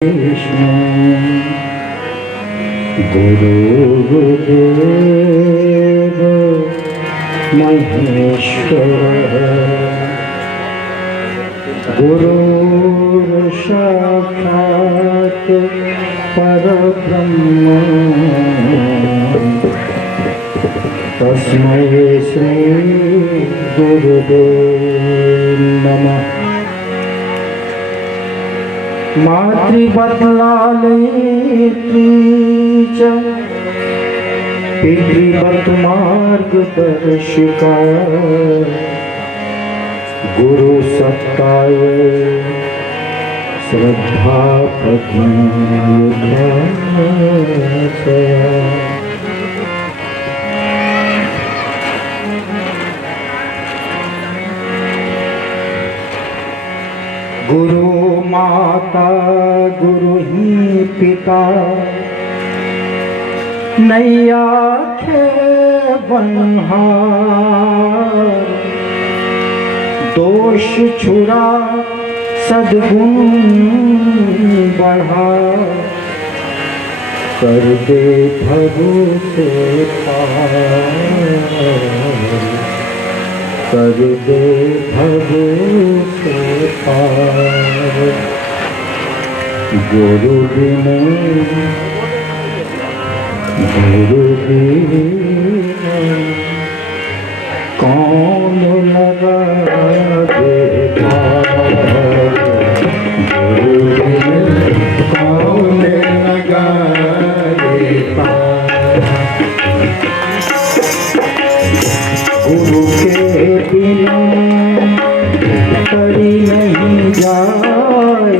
कृष्ण गुरुदेव महेश्वर गुरुर् साक्षात् परब्रह्म तस्मै श्री गुरुदेव नमः। मातृवत्लालयित्री च पितृवत् मार्गदर्शिका गुरुसत्ताय श्रद्धा पद्मयुगाय। गुरु माता गुरु ही पिता नैया खे बन्हार दोष छुड़ा सद्गुण बढ़ा कर दे भरोसे पार कर दे भरोसे पार। गुरु बिन कौन लगा दे पार। गुरु बिन कौन लगा दे पार। गुरु के बिना करी नहीं जाए।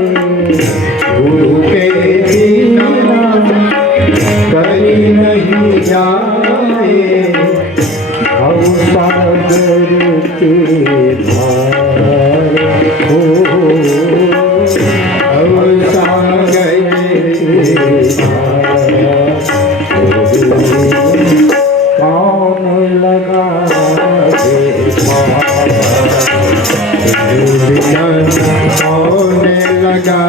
गुरु के बिना करी नहीं जाए। भव सागर के धार हो भव सागर के धार। कौन लगा दे पार। कौन लगा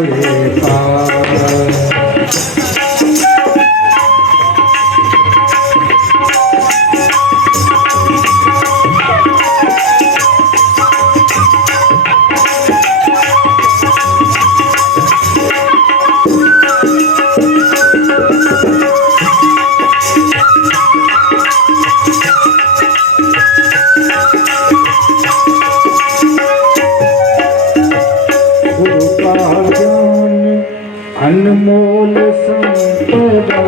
दे पार। अनमोल संपदा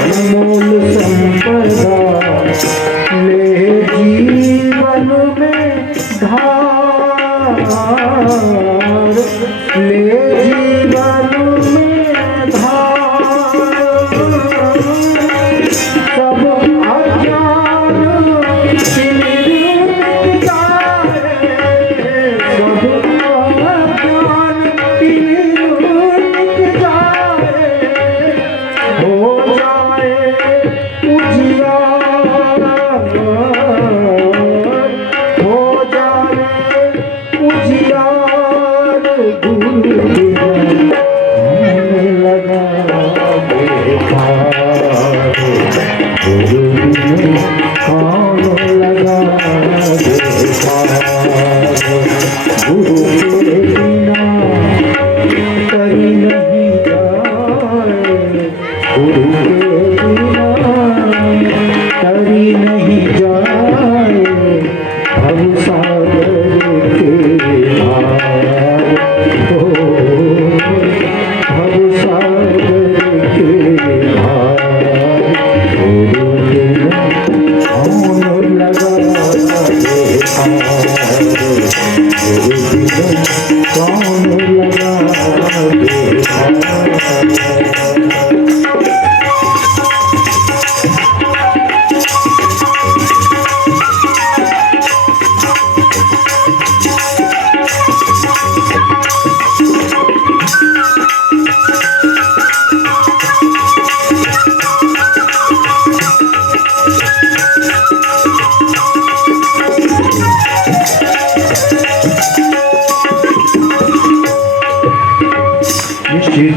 अनमोल संपदा ले जीवन में धार। ले जीवन में धार। सब अज्ञान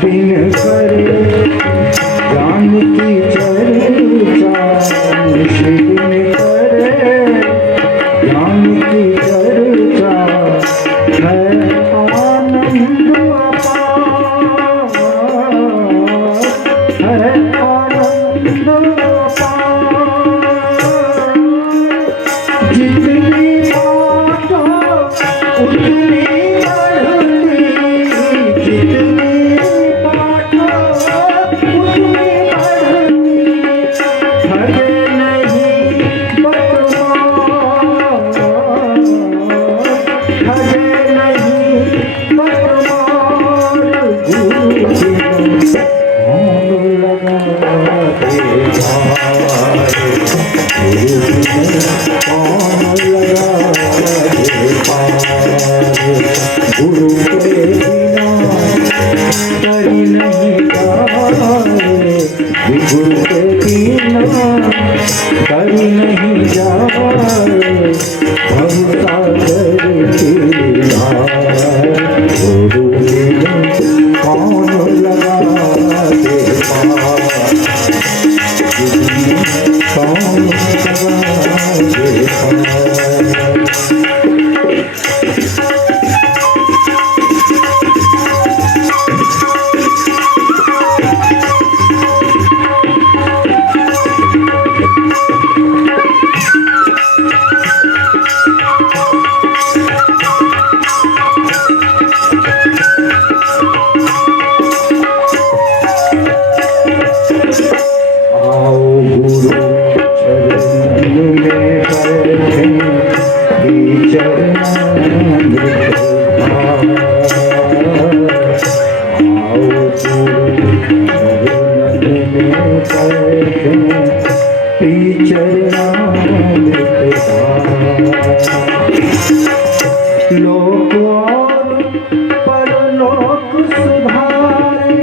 दिन करे ज्ञान की चर्चा, दिन करे ज्ञान की चर्चा, है आनंद अपार, है आनंद अपार। जितनी बातो उतनी बढ़ती, जितनी गुरु के बिना करी नहीं जाए, गुरु के बिना करी नहीं जाए, भव सागर की धार। गुरु बिना कौन लगा दे पार, कौन लगा दे पार। लोक और परलोक सुधारे,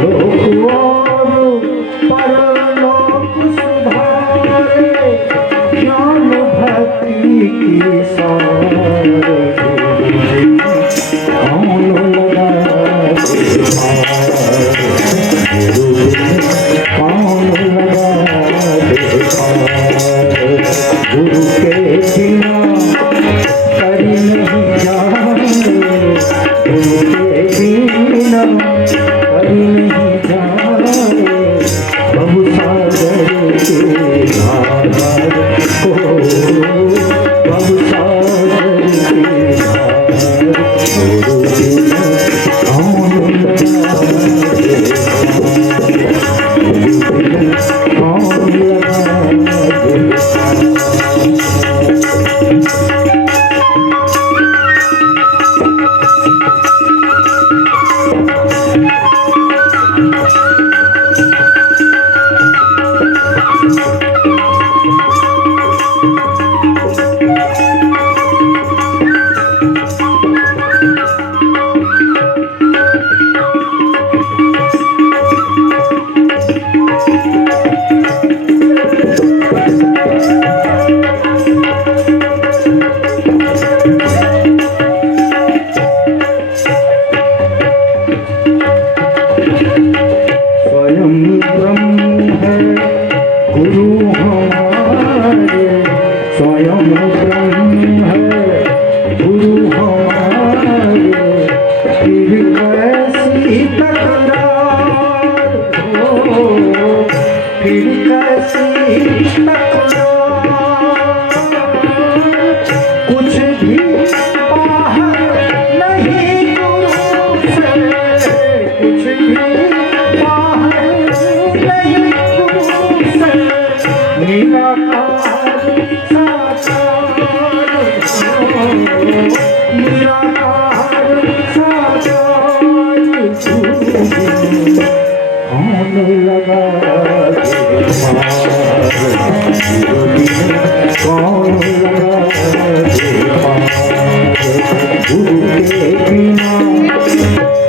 लोक और परलोक सुधारे, ज्ञान भक्ति की सार। कौन लगा दे पार, कौन लगा दे पार। गुरु के बिना करी नहीं जाए, गुरु के बिना करी नहीं जाए, बहु सागर के धार। ओ बहु सागर के धार। गुरु बिना कौन लगा दे पार, गुरु बिना कौन लगा दे पार। स्वयं ब्रह्म है गुरु हमारे, स्वयं ब्रह्म है गुरु हमारे, फिर कैसी तकरार हो, फिर कैसी तकरार। कुछ भी बाहर नहीं गुरु से, कुछ भी निराकार साकार, निराकार साकार। कौन लगा दे पार, कौन लगा दे पार। गुरु के बिना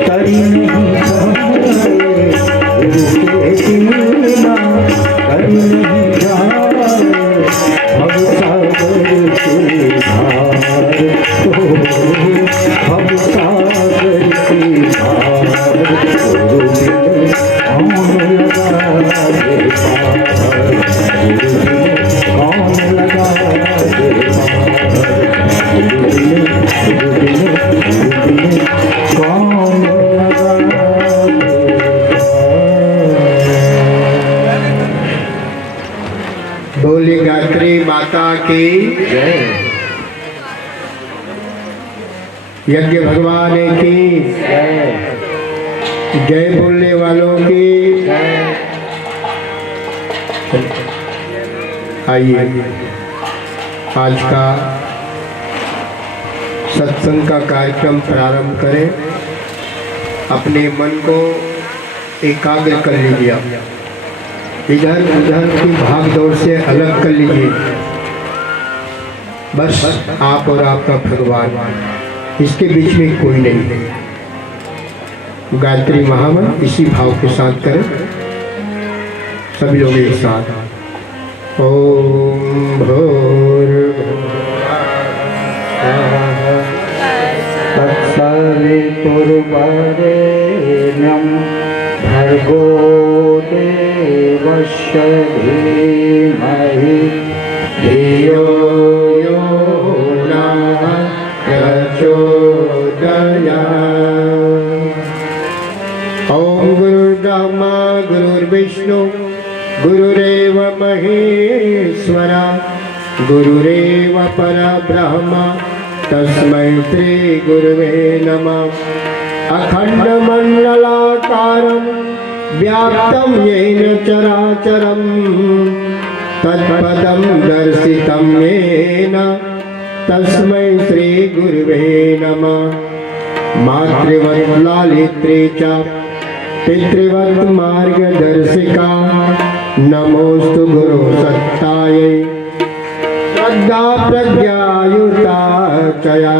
करी नहीं जाए, गुरु के बिना करी नहीं जाए, गायत्री माता की जय। यज्ञ भगवान की जय। जय बोलने वालों की आइए आज का सत्संग का कार्यक्रम प्रारंभ करें। अपने मन को एकाग्र कर लीजिए, इधर उधर की भाग दौड़ से अलग कर लीजिए। बस आप और आपका भगवान, इसके बीच में कोई नहीं है। गायत्री महामंत्र इसी भाव के साथ करें सभी लोग एक साथ। ओम तत्सवितुर्वरेण्यं भर्गो देवस्य धीमहि धियो यो नः प्रचोदयात्। ओम गुरुर्ब्रह्मा गुरुर्विष्णु गुरुरेव महेश्वरा गुरुरेव परब्रह्म तस्मै श्री गुरुवे नमः। अखंडमंडलाकारं व्याप्तं येन चराचरं तत्पदं दर्शितं येन तस्मै श्री गुरुवे नमः। मातृवत् लालित्री च पितृवत् मार्गदर्शिका नमोस्तु गुरु सत्तायै श्रद्धा प्रज्ञायुता चया।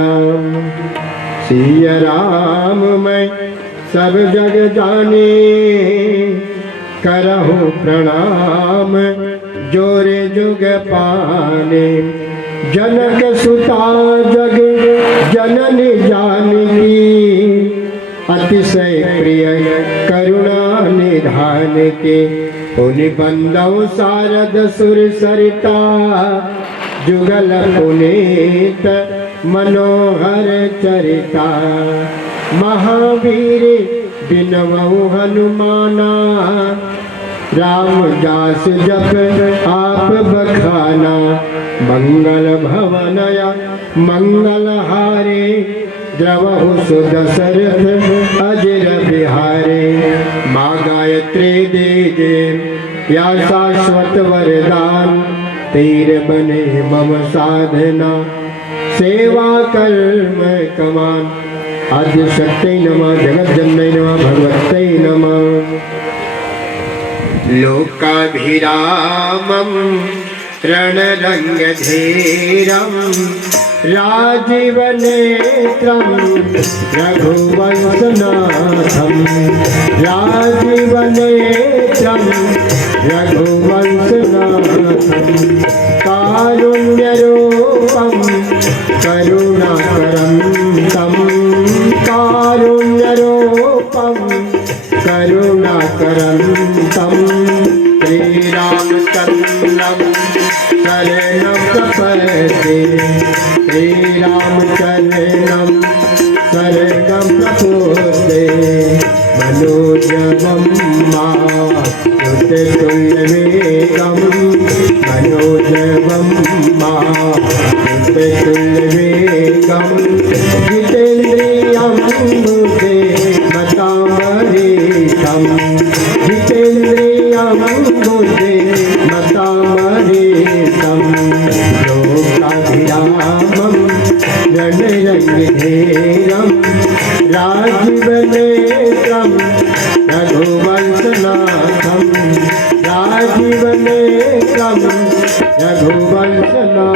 सिया राम मैं सब जग जाने करहु प्रणाम जोरे जुग पाने। जनक सुता जग जननी जानकी अतिशय प्रिय करुणा निधान के। पुनि बंदौ शारद सुर सरिता जुगल पुनीत मनोहर चरिता। महावीर बिनवौ हनुमाना राम जास जप आप बखाना। मंगल भवनया मंगल हारे द्रवहु सुदशरथ अजर बिहारे। माँ गायत्री दीजे या शाश्वत वरदान तीर बने मम साधना सेवा कर्म कमान। आद्य शक्ति नमः जगज्जननी नमः भगवत्यै नमः। लोकाभिरामं रणरङ्गधीरं राजीवनेत्रं रघुवंशनाथं। राजीवनेत्रं रघुवंशनाथं कारुण्यरूपं करुणाकरं तं। कारुण्यरूपं करुणाकरं तं श्रीरामचन्द्रं शरणं प्रपद्ये। श्रीरामचरणं शरणं प्रपद्ये। मनोजवं मारुततुल्यवेगं मनोजवं मारुततुल्यवेगं जितेन्द्रियं बुद्धे मतामरीतं। जितेन्द्रियं बुद्धे मतामरीतं। लोकाभिरामं रणरङ्गधीरं राजीवनेत्रं रघुवंशनाथं। राजीवनेत्रं रघुवंशनाथं।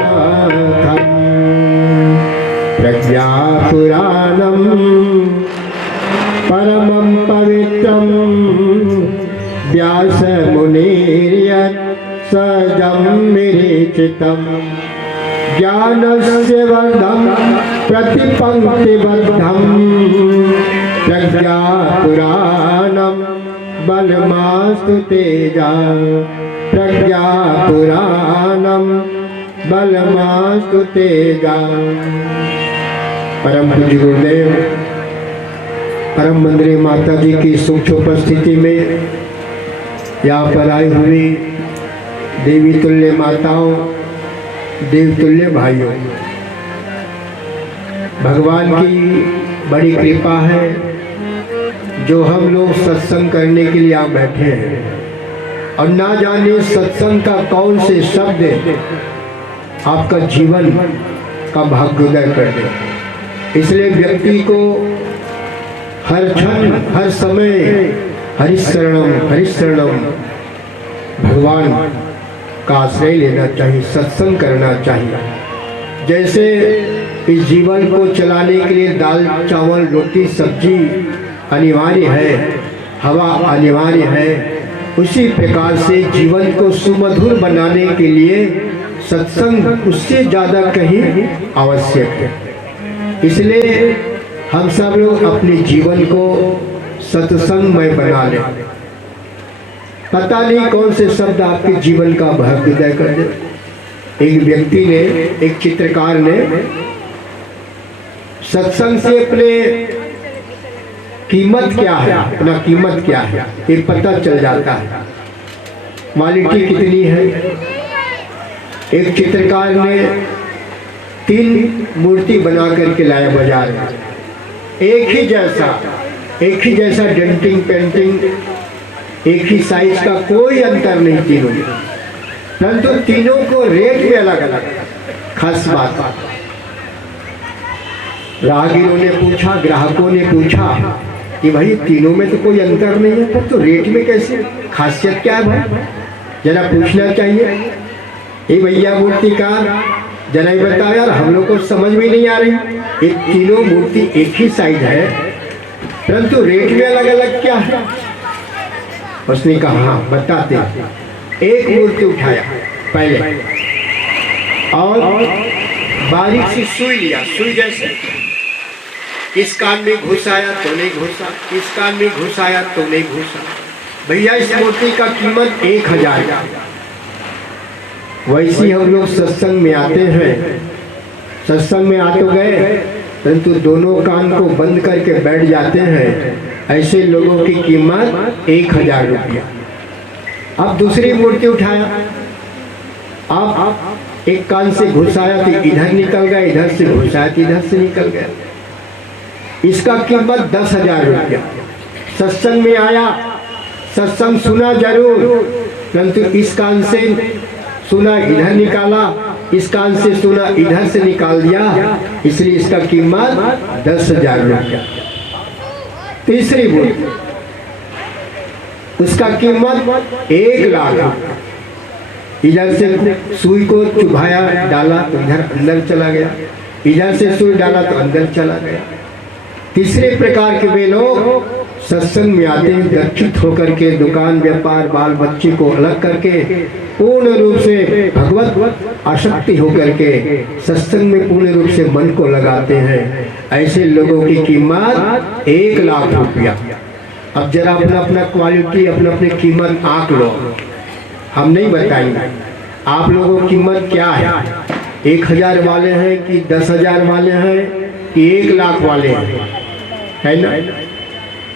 प्रज्ञापुराणं परमं पवित्रं व्यासमुनिर्यत् सजं विरचितं। ज्ञानस्य वर्धं प्रतिपङ्क्तिबद्धं प्रज्ञापुराणं बलमास्तु तेजा। प्रज्ञापुराणं बलमास्तु तेजा। परम पूज्य गुरुदेव परम मंदिर माता जी की सूक्ष्म उपस्थिति में यहाँ पर आई हुई देवी तुल्य माताओं, देवतुल्य भाइयों, भगवान की बड़ी कृपा है जो हम लोग सत्संग करने के लिए यहाँ बैठे हैं, और ना जाने सत्संग का कौन से शब्द आपका जीवन का भाग्योदय कर दे। इसलिए व्यक्ति को हर क्षण हर समय हरिशरणम भगवान का आश्रय लेना चाहिए, सत्संग करना चाहिए। जैसे इस जीवन को चलाने के लिए दाल चावल रोटी सब्जी अनिवार्य है, हवा अनिवार्य है, उसी प्रकार से जीवन को सुमधुर बनाने के लिए सत्संग उससे ज़्यादा कहीं आवश्यक है। इसलिए हम सब लोग अपने जीवन को सत्संगमय बना लें। पता नहीं कौन से शब्द आपके जीवन का भाग्योदय कर दे। एक व्यक्ति ने, एक चित्रकार ने सत्संग से अपने कीमत क्या है, अपना कीमत क्या है ये पता चल जाता है, क्वालिटी कितनी है। एक चित्रकार ने 3 मूर्ति बना करके लाया बाजार में, एक ही जैसा डेंटिंग पेंटिंग, एक ही साइज का, कोई अंतर नहीं तीनों में, परंतु तीनों को रेट भी अलग अलग। खास बात, राहगीरों ने पूछा, ग्राहकों ने पूछा कि भाई तीनों में तो कोई अंतर नहीं है, तो रेट में कैसे, खासियत क्या है भाई, जरा पूछना चाहिए। ये भैया मूर्तिकार जरा ही बताओ यार, हम लोग को समझ में नहीं आ रही, ये तीनों मूर्ति एक ही साइज है परंतु रेट में अलग अलग क्या है। उसने कहा हाँ बताते। एक मूर्ति उठाया पहले और बारीक सी सुई लिया, सुई जैसे इस कान में घुसाया तो नहीं घुसा, इस कान में घुसाया तो नहीं घुसा। भैया इस मूर्ति का कीमत 1000 का। वैसे हम लोग सत्संग में आते हैं, सत्संग में आ तो गए परंतु दोनों कान को बंद करके बैठ जाते हैं। ऐसे लोगों की कीमत 1000 रुपया। अब दूसरी मूर्ति उठाया, अब एक कान से घुसाया तो इधर निकल गया, इधर से घुसाया तो इधर से निकल गया। इसका कीमत 10,000 रुपया। सत्संग में आया, सत्संग सुना जरूर परंतु इस कान से सुना इधर निकाला, इस कान से सुना इधर से निकाल दिया, इसलिए इसका कीमत 10,000 रुपया। तीसरी मूर्ति, उसका कीमत 1 लाख। इधर से सुई को चुभाया डाला तो इधर अंदर चला गया, इधर से सुई डाला तो अंदर चला गया। तीसरे प्रकार के वे लोग सत्संग में आते हैं दक्षित होकर के, दुकान व्यापार बाल बच्चे को अलग करके पूर्ण रूप से भगवत आसक्ति होकर के सत्संग में पूर्ण रूप से मन को लगाते हैं। ऐसे लोगों की कीमत 1 लाख रुपया। अब जरा अपना अपना क्वालिटी, अपना अपनी कीमत आंक लो, हम नहीं बताएंगे आप लोगों की कीमत क्या है। 1000 वाले हैं कि 10,000 वाले हैं कि 1 लाख वाले हैं, है ना।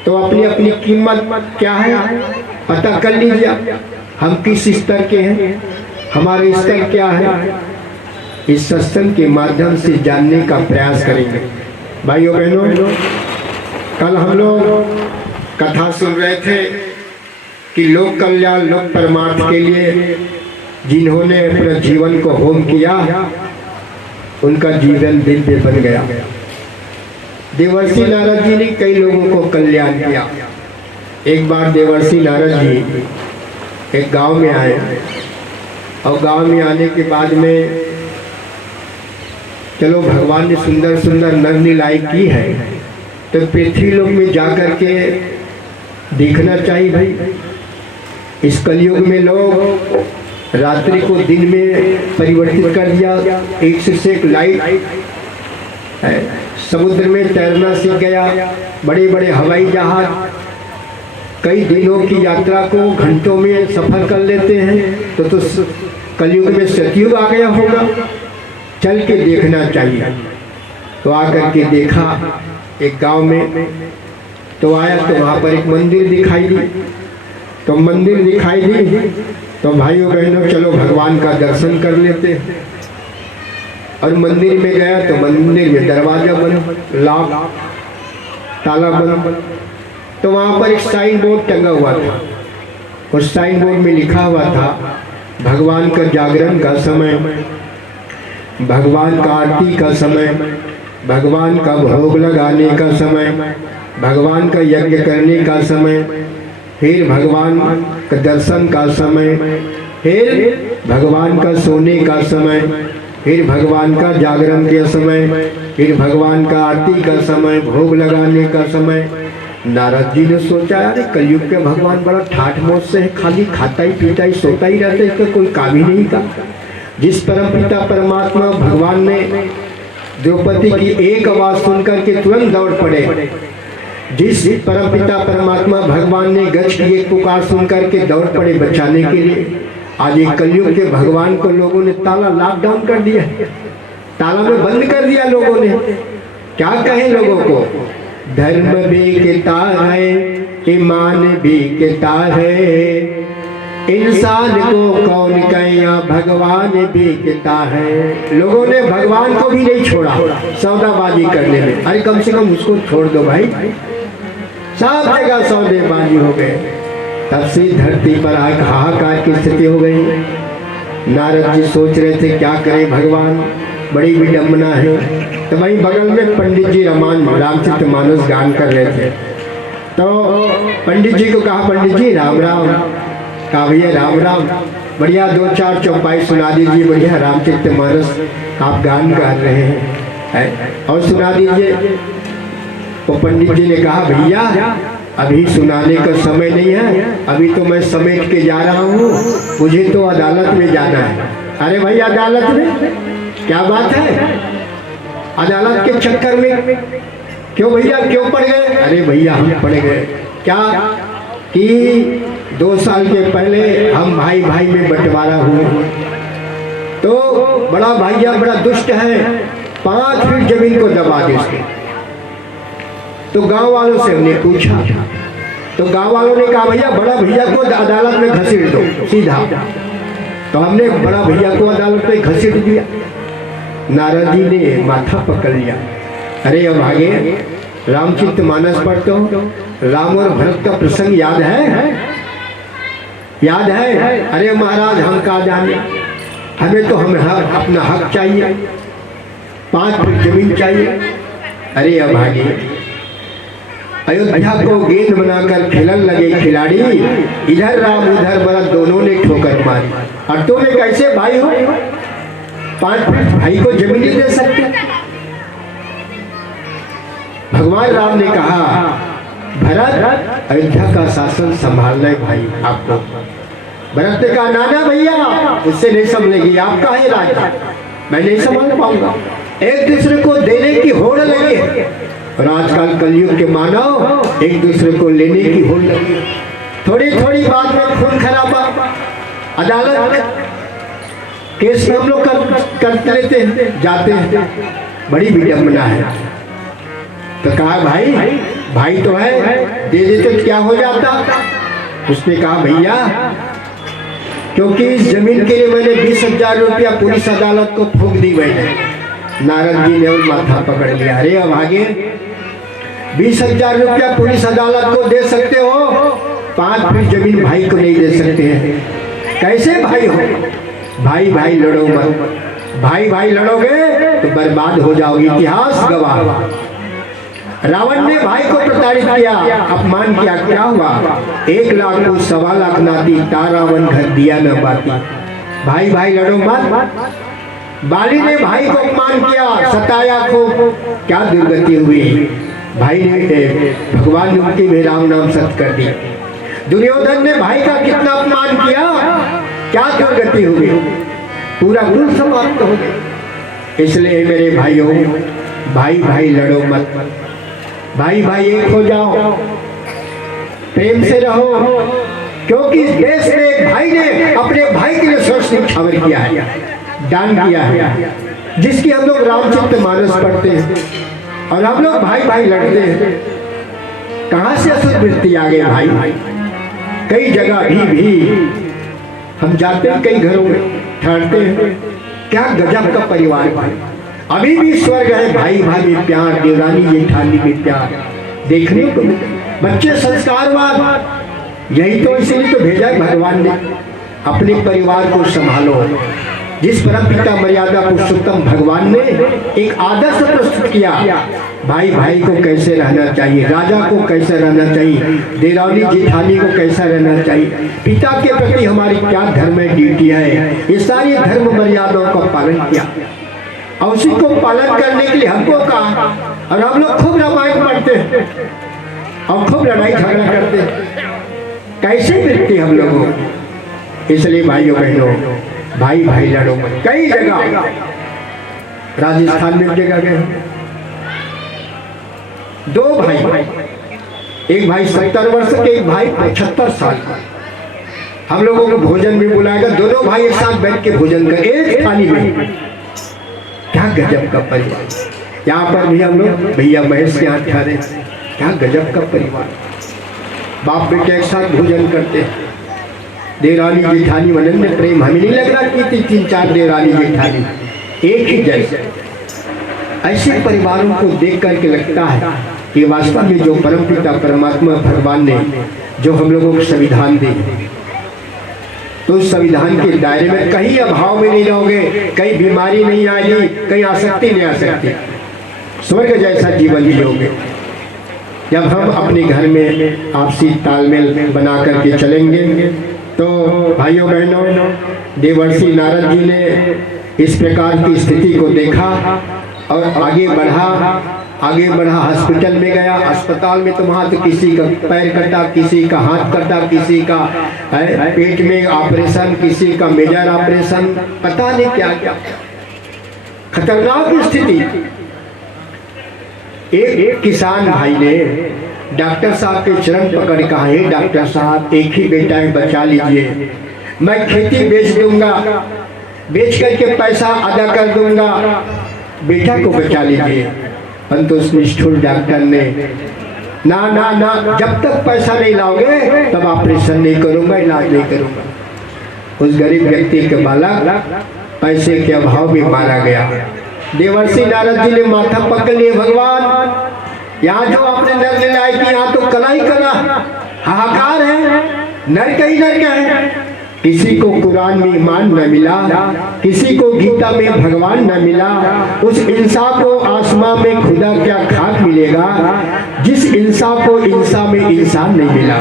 तो अपनी अपनी कीमत क्या है पता कर लीजिए, हम किस स्तर के हैं, हमारे स्तर क्या है। इस सत्संग के माध्यम से जानने का प्रयास करेंगे। भाइयों बहनों, कल हम लोग कथा सुन रहे थे कि लोक कल्याण लोक परमार्थ के लिए जिन्होंने अपने जीवन को होम किया उनका जीवन दिव्य बन गया। देवर्षि नारद जी ने कई लोगों को कल्याण किया। एक बार देवर्षि नारद जी एक गांव में आए और गांव में आने के बाद में चलो भगवान ने सुंदर सुंदर नर लीलाएं की है तो पृथ्वी लोक में जाकर के देखना चाहिए भाई। इस कलयुग में लोग रात्रि को दिन में परिवर्तित कर दिया, एक से एक लाइट है, समुद्र में तैरना सीख गया, बड़े बड़े हवाई जहाज कई दिनों की यात्रा को घंटों में सफर कर लेते हैं। तो कलयुग में सतयुग आ गया होगा, चल के देखना चाहिए। तो आकर के देखा एक गांव में, तो आया तो वहाँ पर एक मंदिर दिखाई दी। तो मंदिर दिखाई दी तो भाइयों बहनों चलो भगवान का दर्शन कर लेते हैं। और मंदिर में गया तो मंदिर में दरवाजा बंद, लॉक, ताला बंद। तो वहाँ पर एक साइन बोर्ड टंगा हुआ था। उस साइन बोर्ड में लिखा हुआ था भगवान का जागरण का समय, भगवान का आरती का समय, भगवान का भोग लगाने का समय, भगवान का यज्ञ करने का समय, फिर भगवान का दर्शन का समय, फिर भगवान का सोने का समय, फिर भगवान का जागरण के समय, फिर भगवान का आरती का समय, भोग लगाने का समय। नारद जी ने सोचा अरे कलयुग के भगवान बड़ा ठाठ मोट से है, खाली खाता ही पीता ही सोता ही रहता है, इसका कोई काम ही नहीं था। जिस परमपिता परमात्मा भगवान ने द्रौपदी की एक आवाज सुनकर के तुरंत दौड़ पड़े, जिस परमपिता परमात्मा भगवान ने गज की एक पुकार सुनकर के दौड़ पड़े बचाने के लिए, आज एक कलयुग के भगवान को लोगों ने ताला लॉकडाउन कर दिया, ताला में बंद कर दिया लोगों ने। क्या कहें लोगों को, धर्म भी किता है, ईमान भी किता है, इंसान को कौन कहें भगवान भी किता है। लोगों ने भगवान को भी नहीं छोड़ा सौदाबाजी करने में। अरे कम से कम उसको छोड़ दो भाई, सब जगह सौदेबाजी हो गए। तब से धरती पर हाहाकार की स्थिति हो गई। नारद जी सोच रहे थे क्या करें भगवान, बड़ी विडम्बना है। तो वहीं बगल में पंडित जी रामचरितमानस गान कर रहे थे। तो पंडित जी को कहा पंडित जी राम राम। कहा भैया राम राम, बढ़िया दो चार चौपाई सुना दीजिए, बढ़िया रामचरितमानस आप गान कर रहे हैं और सुना दीजिए। तो पंडित जी ने कहा भैया अभी सुनाने का समय नहीं है, अभी तो मैं समेट के जा रहा हूँ, मुझे तो अदालत में जाना है। अरे भाई अदालत में क्या बात है, अदालत के चक्कर में क्यों भैया, क्यों पड़ गए? अरे भैया हम पड़ गए क्या कि 2 साल के पहले हम भाई भाई में बंटवारा हुए, तो बड़ा भैया बड़ा दुष्ट है, 5 फीट जमीन को दबा दे उसके। तो गांव वालों से हमने पूछा, तो गांव वालों ने कहा भैया बड़ा भैया को अदालत में घसीट दो सीधा। तो हमने बड़ा भैया को अदालत में घसीट दिया। नारद जी ने माथा पकड़ लिया। अरे अब आगे रामचरितमानस पढ़ते हो, राम और भरत का प्रसंग याद है? याद है? अरे महाराज हम कहा जाने, हमें तो अपना हक चाहिए, 5 फीट जमीन चाहिए। अरे अब आगे अयोध्या को गेंद बनाकर खेलन लगे खिलाड़ी, इधर राम उधर भरत दोनों ने ठोकर मारी। और तुम एक ऐसे भाई हो 5 फीट भाई को जमीन नहीं दे सकते। भगवान राम ने कहा भरत अयोध्या का शासन संभालना है भाई आपको। भरत ने कहा नाना भैया उससे नहीं संभलेगी, आपका है राज्य, मैं नहीं संभाल पाऊंगा। एक दूसरे को देने की होड़ लगी है, और आजकल कलयुग के मानव एक दूसरे को लेने की होड़ लगी। थोड़ी थोड़ी बात में खून खराबा, अदालत केस में हम लोग करते रहते हैं, जाते हैं, बड़ी विडम्बना है। तो कहा भाई भाई तो है, दे देते तो क्या हो जाता? उसने कहा भैया क्योंकि इस जमीन के लिए मैंने 20,000 रुपया पुलिस अदालत को फूंक दी मैंने। नारद जी ने और माथा पकड़ लिया। अरे अब आगे 20,000 रुपया पुलिस अदालत को दे सकते हो, 5 फीट जमीन भाई को नहीं दे सकते हैं। कैसे भाई हो? भाई भाई लड़ो मत, भाई भाई लड़ोगे तो बर्बाद हो जाओगे, इतिहास गवाह। रावण ने भाई को प्रताड़ित किया, अपमान किया, क्या हुआ? 1 लाख को 1.25 लाख नाती, रावण घर दिया न बाती। भाई भाई लड़ो मत। बाली ने भाई को अपमान किया, सताया खूब, क्या दुर्गति हुई? भाई ने भगवान ने उनकी भी राम नाम सत्य कर दी। दुर्योधन ने भाई का कितना अपमान किया, क्या दुर्गति हुई? पूरा कुल समाप्त हो गया। इसलिए मेरे भाइयों, भाई भाई लड़ो मत, भाई भाई एक हो जाओ, प्रेम से रहो, क्योंकि इस देश में एक भाई ने अपने भाई के लिए सर्वस्व न्यौछावर किया है, दान किया है, जिसकी हम लोग रामचरितमानस पढ़ते हैं और हम लोग भाई भाई लड़ते हैं। कहां से असुर वृत्ति आ गई भाई? कई जगह भी हम जाते हैं कई घरों में, ठहरते हैं, क्या गजब का परिवार भाई। अभी भी स्वर्ग है, भाई भाई में प्यार, देवरानी जेठानी में प्यार देखने को मिले। बच्चे संस्कारवान, यही तो इसीलिए तो भेजा है भगवान ने, अपने परिवार को संभालो। जिस परम पिता मर्यादा पुरुषोत्तम भगवान ने एक आदर्श प्रस्तुत किया, भाई भाई को कैसे रहना चाहिए, राजा को कैसे रहना चाहिए, देवरानी जेठानी को कैसा रहना चाहिए, पिता के प्रति हमारी क्या धर्म ड्यूटी है, ये सारी धर्म मर्यादाओं का पालन किया। और उसी को पालन करने के लिए हमको कहा, और हम लोग खूब रामायण पढ़ते हैं और खूब लड़ाई झगड़ा करते हैं, कैसे मिलते हम लोगों। इसलिए भाइयों बहनों, भाई भाई लड़ो मत। कई जगह, राजस्थान में जगह गए, दो भाई, एक भाई 70 वर्ष के, एक भाई 75 साल का, हम लोगों को भोजन में बुलाएगा, दोनों भाई एक साथ बैठ के भोजन कर एक थाली में। क्या गजब का परिवार। यहाँ पर भी हम लोग भैया महेश के यहाँ ठहरे, क्या गजब का परिवार। बाप बेटे एक साथ भोजन करते हैं, देवरानी जेठानी अनन्य प्रेम। हमें नहीं लग रहा कि 3-4 देवरानी जेठानी एक ही जैसे। ऐसे परिवारों को देख करके लगता है कि वास्तव में जो परमपिता परमात्मा भगवान ने जो हम लोगों को संविधान दी, तो उस संविधान के दायरे में कहीं अभाव में नहीं रहोगे, कहीं बीमारी नहीं आएगी, कहीं आसक्ति नहीं आ सकती, स्वर्ग जैसा जीवन जियोगे। जब हम अपने घर में आपसी तालमेल बना करके चलेंगे, तो भाइयों बहनों, देवर्षि नारद जी ने इस प्रकार की स्थिति को देखा और आगे बढ़ा, हॉस्पिटल में गया। अस्पताल में तो वहाँ तो किसी का पैर कटा, किसी का हाथ कटा, किसी का पेट में ऑपरेशन, किसी का मेजर ऑपरेशन, पता नहीं क्या क्या खतरनाक स्थिति। एक किसान भाई ने डॉक्टर साहब के चरण पकड़ कहा, हे डॉक्टर साहब, एक ही बेटा है, बचा लीजिए, मैं खेती बेच दूंगा, बेच करके पैसा अदा कर दूंगा, बेटा को बचा लीजिए। परंतु उस निष्ठुर डॉक्टर ने ना ना ना, जब तक पैसा नहीं लाओगे तब ऑपरेशन नहीं करूंगा, इलाज नहीं करूंगा। उस गरीब व्यक्ति के बालक पैसे के अभाव में मारा गया। देवर्षि नारद जी ने माथा पकड़ लिए, भगवान यहाँ जो आपने नर ले लाए कि यहाँ तो कला ही कला, हाहाकार है, नर का ही नर का है। किसी को कुरान में ईमान न मिला, किसी को गीता में भगवान न मिला, उस इंसान को आसमां में खुदा क्या खाक मिलेगा, जिस इंसान को इंसान में इंसान नहीं मिला।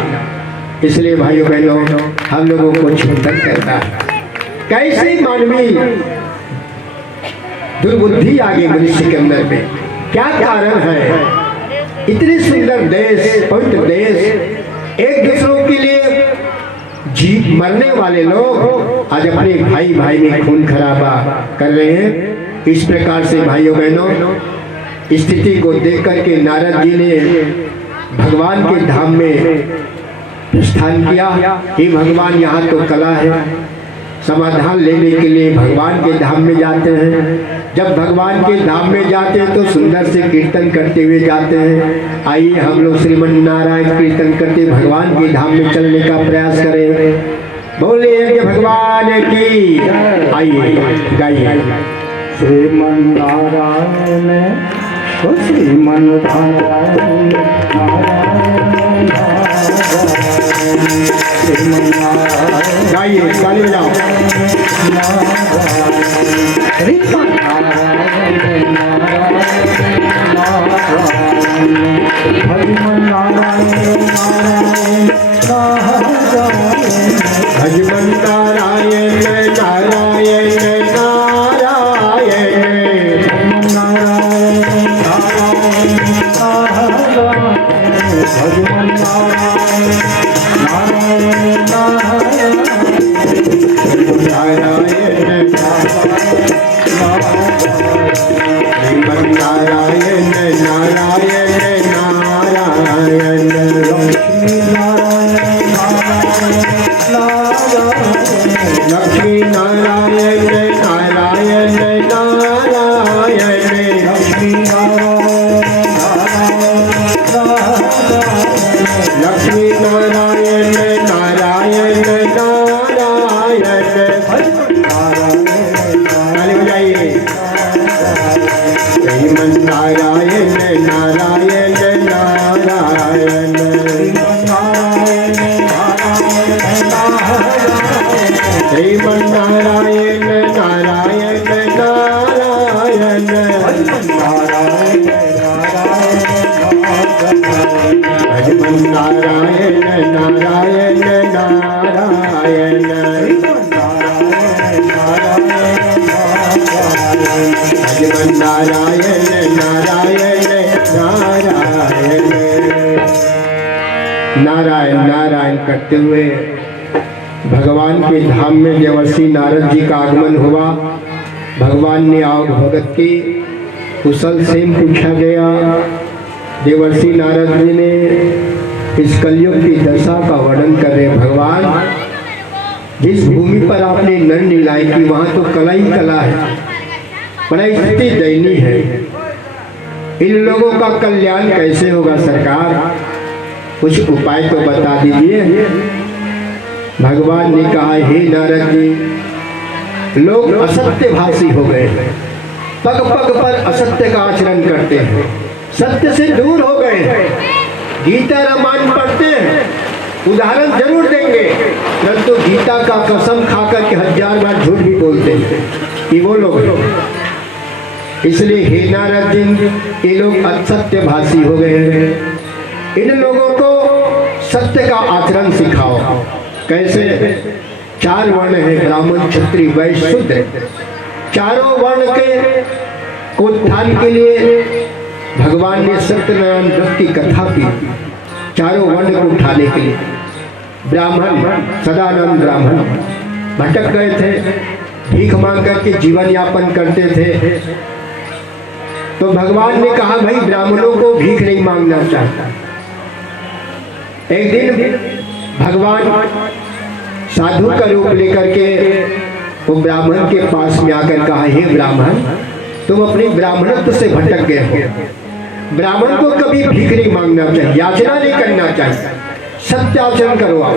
इसलिए भाइयों बहनों, हम लोगों को चिंतन करता है, कैसे मानवीय दुर्बुद्धि आ गई मनुष्य के अंदर में, क्या कारण है। इतने सुंदर देश, पवित्र देश, एक दूसरों के लिए जी मरने वाले लोग आज अपने भाई भाई में खून खराबा कर रहे हैं। इस प्रकार से भाइयों बहनों, स्थिति को देख करके नारद जी ने भगवान के धाम में प्रस्थान किया। हे भगवान, यहाँ तो कला है, समाधान लेने के लिए भगवान के धाम में जाते हैं। जब भगवान के धाम में जाते हैं तो सुंदर से कीर्तन करते हुए जाते हैं। आइए हम लोग श्रीमन नारायण कीर्तन करते भगवान के धाम में चलने का प्रयास करें। बोले कि भगवान की, आइए गाइए। श्रीमन नारायण, श्रीमन नारायण, गाइए, ताली बजाओ। श्रीमन नारायण नारायण नारायण, भजमन नारायण नारायण नारायण, भजमन नारायण नारायण नारायण, नारायण नारायण नारायण, भजमन नारायण नारायण नारायण, नारायण श्रीमन नारायण नारायण नारायण, लक्ष्मी नारायण नारायण, लक्ष्मी नारायण नारायण नारायण, लक्ष्मी नारायण नारायण, लक्ष्मी नारायण नारायण नारायण, नारायण नारायण नारायण श्रीमन्नारायण नारायण नारायण श्रीमन्नारायण नारायण नारायण श्रीमन्नारायण नारायण नारायण नारायण नारायण करते हुए भगवान के धाम में देवर्षि नारद जी का आगमन हुआ। भगवान ने आग भगत की कुशल से पूछा गया। देवर्षि नारद जी ने इस कलयुग की दशा का वर्णन कर रहे भगवान, जिस भूमि पर आपने नर नीलाई की वहां तो कला ही कला है, परिस्थिति दयनीय है। इन लोगों का कल्याण कैसे होगा सरकार, कुछ उपाय तो बता दीजिए। भगवान ने कहा, हे नारद जी, लोग असत्यभाषी हो गए हैं, पग पग पर असत्य का आचरण करते हैं, सत्य से दूर हो गए हैं। गीता रामायण पढ़ते हैं, उदाहरण जरूर देंगे, परंतु गीता का कसम खाकर के 1000 बार झूठ भी बोलते हैं कि वो लोग। इसलिए हे नारद जी, ये लोग असत्यभाषी हो गए हैं। इन लोगों को सत्य का आचरण सिखाओ। कैसे? 4 वर्ण है, ब्राह्मण क्षत्रिय वैश्य शूद्र। चारों वर्ण के उत्थान के लिए भगवान ने सत्यनारायण व्रत की कथा की, चारों वर्ण को उठाने के लिए। ब्राह्मण, सदानंद ब्राह्मण भटक गए थे, भीख मांग करके जीवन यापन करते थे। तो भगवान ने कहा, भाई ब्राह्मणों को भीख नहीं मांगना चाहता। एक दिन भगवान साधु का रूप लेकर के वो ब्राह्मण के पास में आकर कहा, हे ब्राह्मण, तुम अपनी ब्राह्मणत्व से भटक गए हो। ब्राह्मण को कभी भीख नहीं मांगना चाहिए, याचना नहीं करना चाहिए, सत्य आचरण करो। आप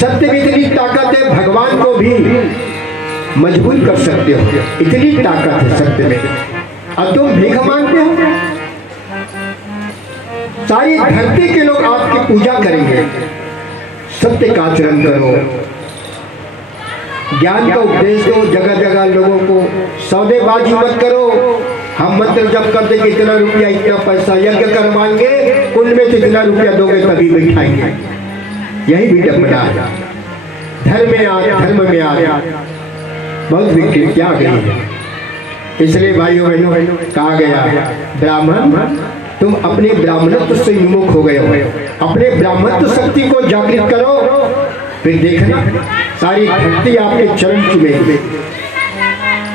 सत्य में इतनी ताकत है, भगवान को भी मजबूर कर सकते हो, इतनी ताकत है सत्य में। और तुम भीख मांगते हो, सारी धरती के लोग आपकी पूजा करेंगे। सत्य का आचरण करो, ज्ञान का उपदेश दो, जगह जगह लोगों को। सौदेबाजी मत करो, हम मंत्र जब करते कि इतना रुपया इतना पैसा यज्ञ करवाएंगे, कुल में से इतना रुपया दोगे तभी बैठाएंगे। यही विडंबना है। धर्म में आ बहुत विकृति आ गई है। इसलिए भाइयों बहनों कहा गया, ब्राह्मण तुम अपने ब्राह्मणत्व से विमुख हो गए हो, अपने ब्राह्मणत्व शक्ति को जागृत करो, फिर देखना सारी धरती आपके चरण चुमेगी।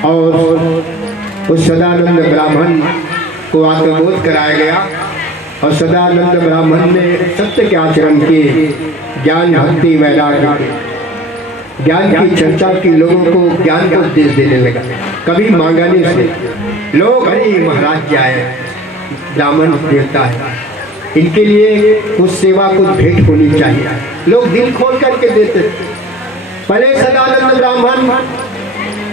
और उस सदानंद ब्राह्मण को आत्मबोध कराया गया और सदानंद ब्राह्मण ने सत्य के आचरण किए, ज्ञान भक्ति वैराग्य ज्ञान की चर्चा की, लोगों को ज्ञान का उपदेश देने लगा। कभी मांगाने से लोग, अरे महाराज क्या है, ब्राह्मण देवता है, इनके लिए कुछ सेवा कुछ भेंट होनी चाहिए। लोग दिल खोल करके देते। पहले सदानंद ब्राह्मण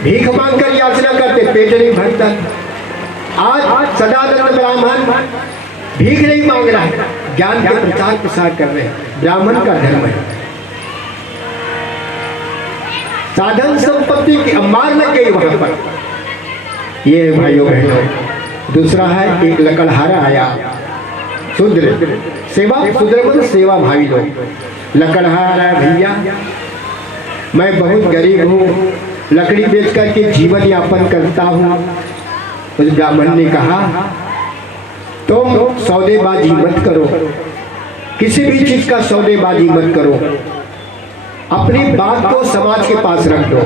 भीख मांग कर याचना करते, पेट नहीं भरता। आज सदानंद ब्राह्मण भीख नहीं मांग रहा है, ज्ञान के प्रचार प्रसार कर रहे हैं। ब्राह्मण का धर्म है। साधन संपत्ति की अंबार लग गई वहां पर। ये भाइयों बहनों, दूसरा है एक लकड़हारा आया, शूद्र सेवा, शूद्र मतलब सेवा भावी लोग। लकड़हारा है, भैया मैं बहुत गरीब हूँ, लकड़ी बेच करके जीवन यापन करता हूँ। उस ब्राह्मण ने कहा, तुम सौदेबाजी मत करो, किसी भी चीज का सौदेबाजी मत करो, अपनी बात को समाज के पास रख दो,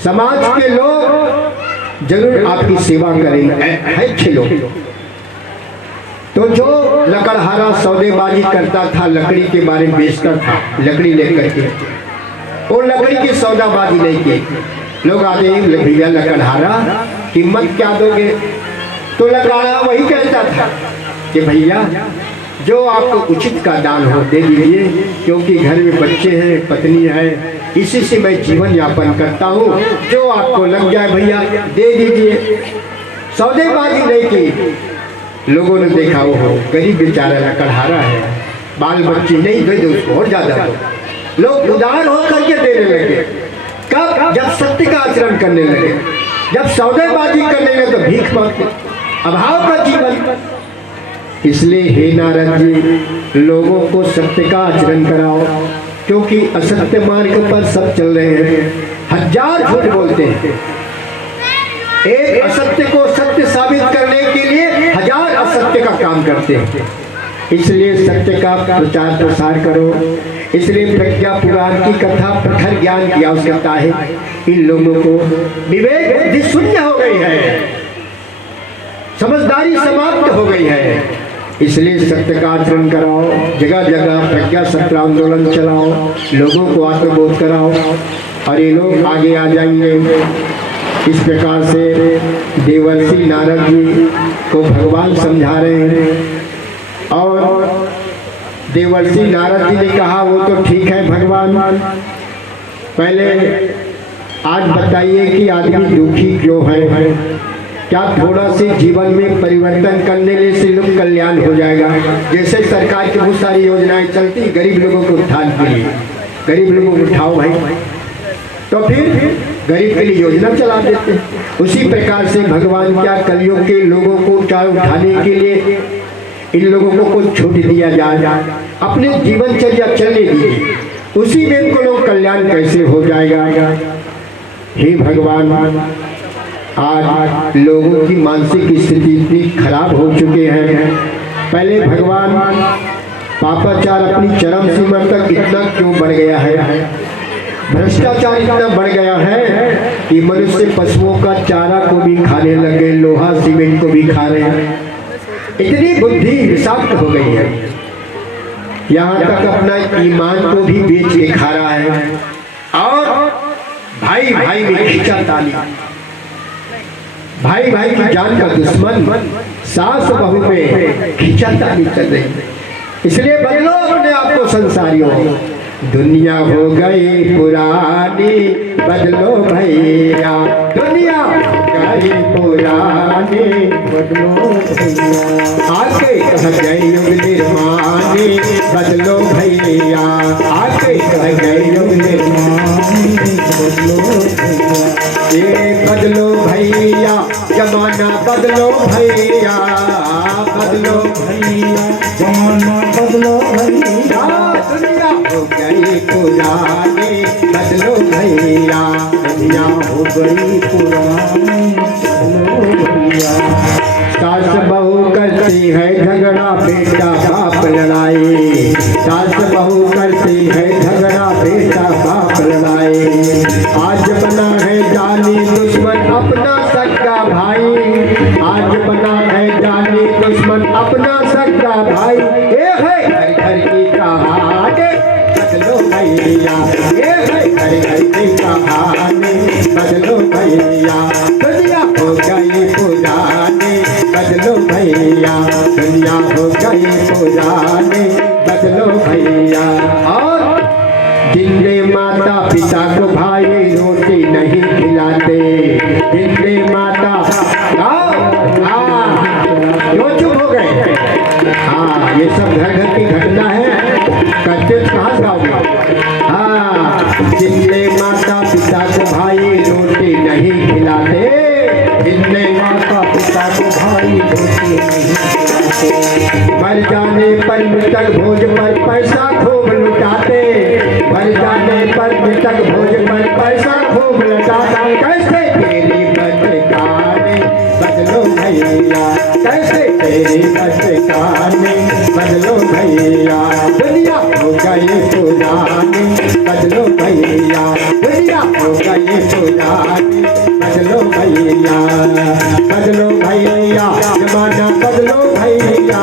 समाज के लोग जरूर आपकी सेवा करेंगे, है अच्छे लोग। तो जो लकड़हारा सौदेबाजी करता था, लकड़ी के बारे में बेचता था, लकड़ी लेकर के, और लकड़ी की सौदाबाजी नहीं की। लोग आते हैं, भैया लकड़हारा कीमत क्या दोगे? तो लकड़हारा वही कहता था कि भैया जो आपको उचित का दान हो दे दीजिए, क्योंकि घर में बच्चे हैं, पत्नी है, इसी से मैं जीवन यापन करता हूँ। जो आपको लग जाए भैया दे दीजिए। सौदेबाजी नहीं की। लोगों ने देखा वो गरीब बेचारा लकड़हारा है, बाल बच्ची नहीं दे दो उसको और ज्यादा दो। लोग उदार होकर के देने लगे। कब? जब सत्य का आचरण करने लगे, जब सौदेबाजी करने लगे तो भीख मांगते, अभाव का जीवन। इसलिए हे नारद जी, लोगों को सत्य का आचरण कराओ, क्योंकि असत्य मार्ग पर सब चल रहे हैं, हजार झूठ बोलते हैं। एक असत्य को सत्य साबित करने के लिए हजार असत्य का काम करते हैं। इसलिए सत्य का प्रचार प्रसार करो। इसलिए प्रज्ञा पुराण की कथा प्रखर ज्ञान की आवश्यकता है। इन लोगों को विवेक बुद्धि शून्य हो गई है, समझदारी समाप्त हो गई है। इसलिए सत्य का आचरण कराओ, जगह जगह प्रज्ञा सत्र आंदोलन चलाओ, लोगों को आत्मबोध कराओ और ये लोग आगे आ जाएंगे। इस प्रकार से देवर्षि नारद जी को भगवान समझा रहे हैं। और देवर्षि नारद जी ने कहा वो तो ठीक है भगवान, पहले आज बताइए कि आदमी दुखी क्यों है? क्या थोड़ा से जीवन में परिवर्तन करने से लोग कल्याण हो जाएगा? जैसे सरकार की बहुत सारी योजनाएं चलती गरीब लोगों को उत्थान के लिए, गरीब लोगों को उठाओ भाई, तो फिर गरीब के लिए योजना चला देते। उसी प्रकार से भगवान क्या कलयुग के लोगों को उठाने के लिए इन लोगों को कुछ छूट दिया जाए, अपने जीवनचर्या चलने दीजिए, उसी में इनको लोग कल्याण कैसे हो जाएगा? हे भगवान, आज लोगों की मानसिक स्थिति इतनी खराब हो चुके हैं। पहले भगवान पापाचार अपनी चरम सीमा तक इतना क्यों बढ़ गया है? भ्रष्टाचार इतना बढ़ गया है कि मनुष्य पशुओं का चारा को भी खाने लगे, लोहा सीमेंट को भी खा रहे हैं। इतनी बुद्धि विषाक्त हो गई है, यहाँ तक अपना ईमान को भी बेच के खा रहा है। और भाई भाई में खींचातानी, भाई भाई की जान का दुश्मन, सास बहू में खींचातानी चल रही है। इसलिए बदलो अपने आप को संसारियों, दुनिया हो गई पुरानी, बदलो भैया, दुनिया हो गई पुरानी, बदलो भैया, आके कह गए युग निर्माणी, बदलो भैया, आके कह गए युग निर्माणी, बदलो भैया, ये बदलो भैया, जमाना बदलो भैया, बदलो भैया, जमाना बदलो भैया, दुनिया हो गई पुरानी, बदलो भैया, दुनिया हो गई पुरानी, बदलो भैया। सास बहू करती है झगड़ा, बेटा बाप लड़ाई, सास बहू करती है झगड़ा, बेटा बाप लड़ाई। आज बना है जानी दुश्मन अपना सगा भाई, आज बना है जानी दुश्मन अपना सगा भाई। ये है घर घर की कहानी, बदलो भैया, ये है घर घर की कहानी, बदलो भैया, दुनिया हो गई पुरानी, बदलो भैया, दुनिया हो गई पुरानी, बदलो भैया। और जिनने माता पिता को भाई रोटी नहीं खिलाते, जिनने माता क्यों चुप हो गए? हाँ, ये सब घर घर की घटना है, करते कहाँ जाओगे? हाँ, जिनने माता पिता को भाई रोटी नहीं खिलाते, जिनने माता पिता को भाई रोटी नहीं खिलाते, मर जाने पर मृतक भोज पर पैसा खूब लुटाते, मर जाने पर मृतक भोज पर पैसा खूब लुटाता। कैसे तेरी बचकाने, बदलो भैया, कैसे तेरी बचकाने, बदलो भैया, दुनिया हो गई पुरानी, बदलो भैया, दुनिया हो गई पुरानी, बदलो भैया, बदलो भैया, जमाना बदलो भैया,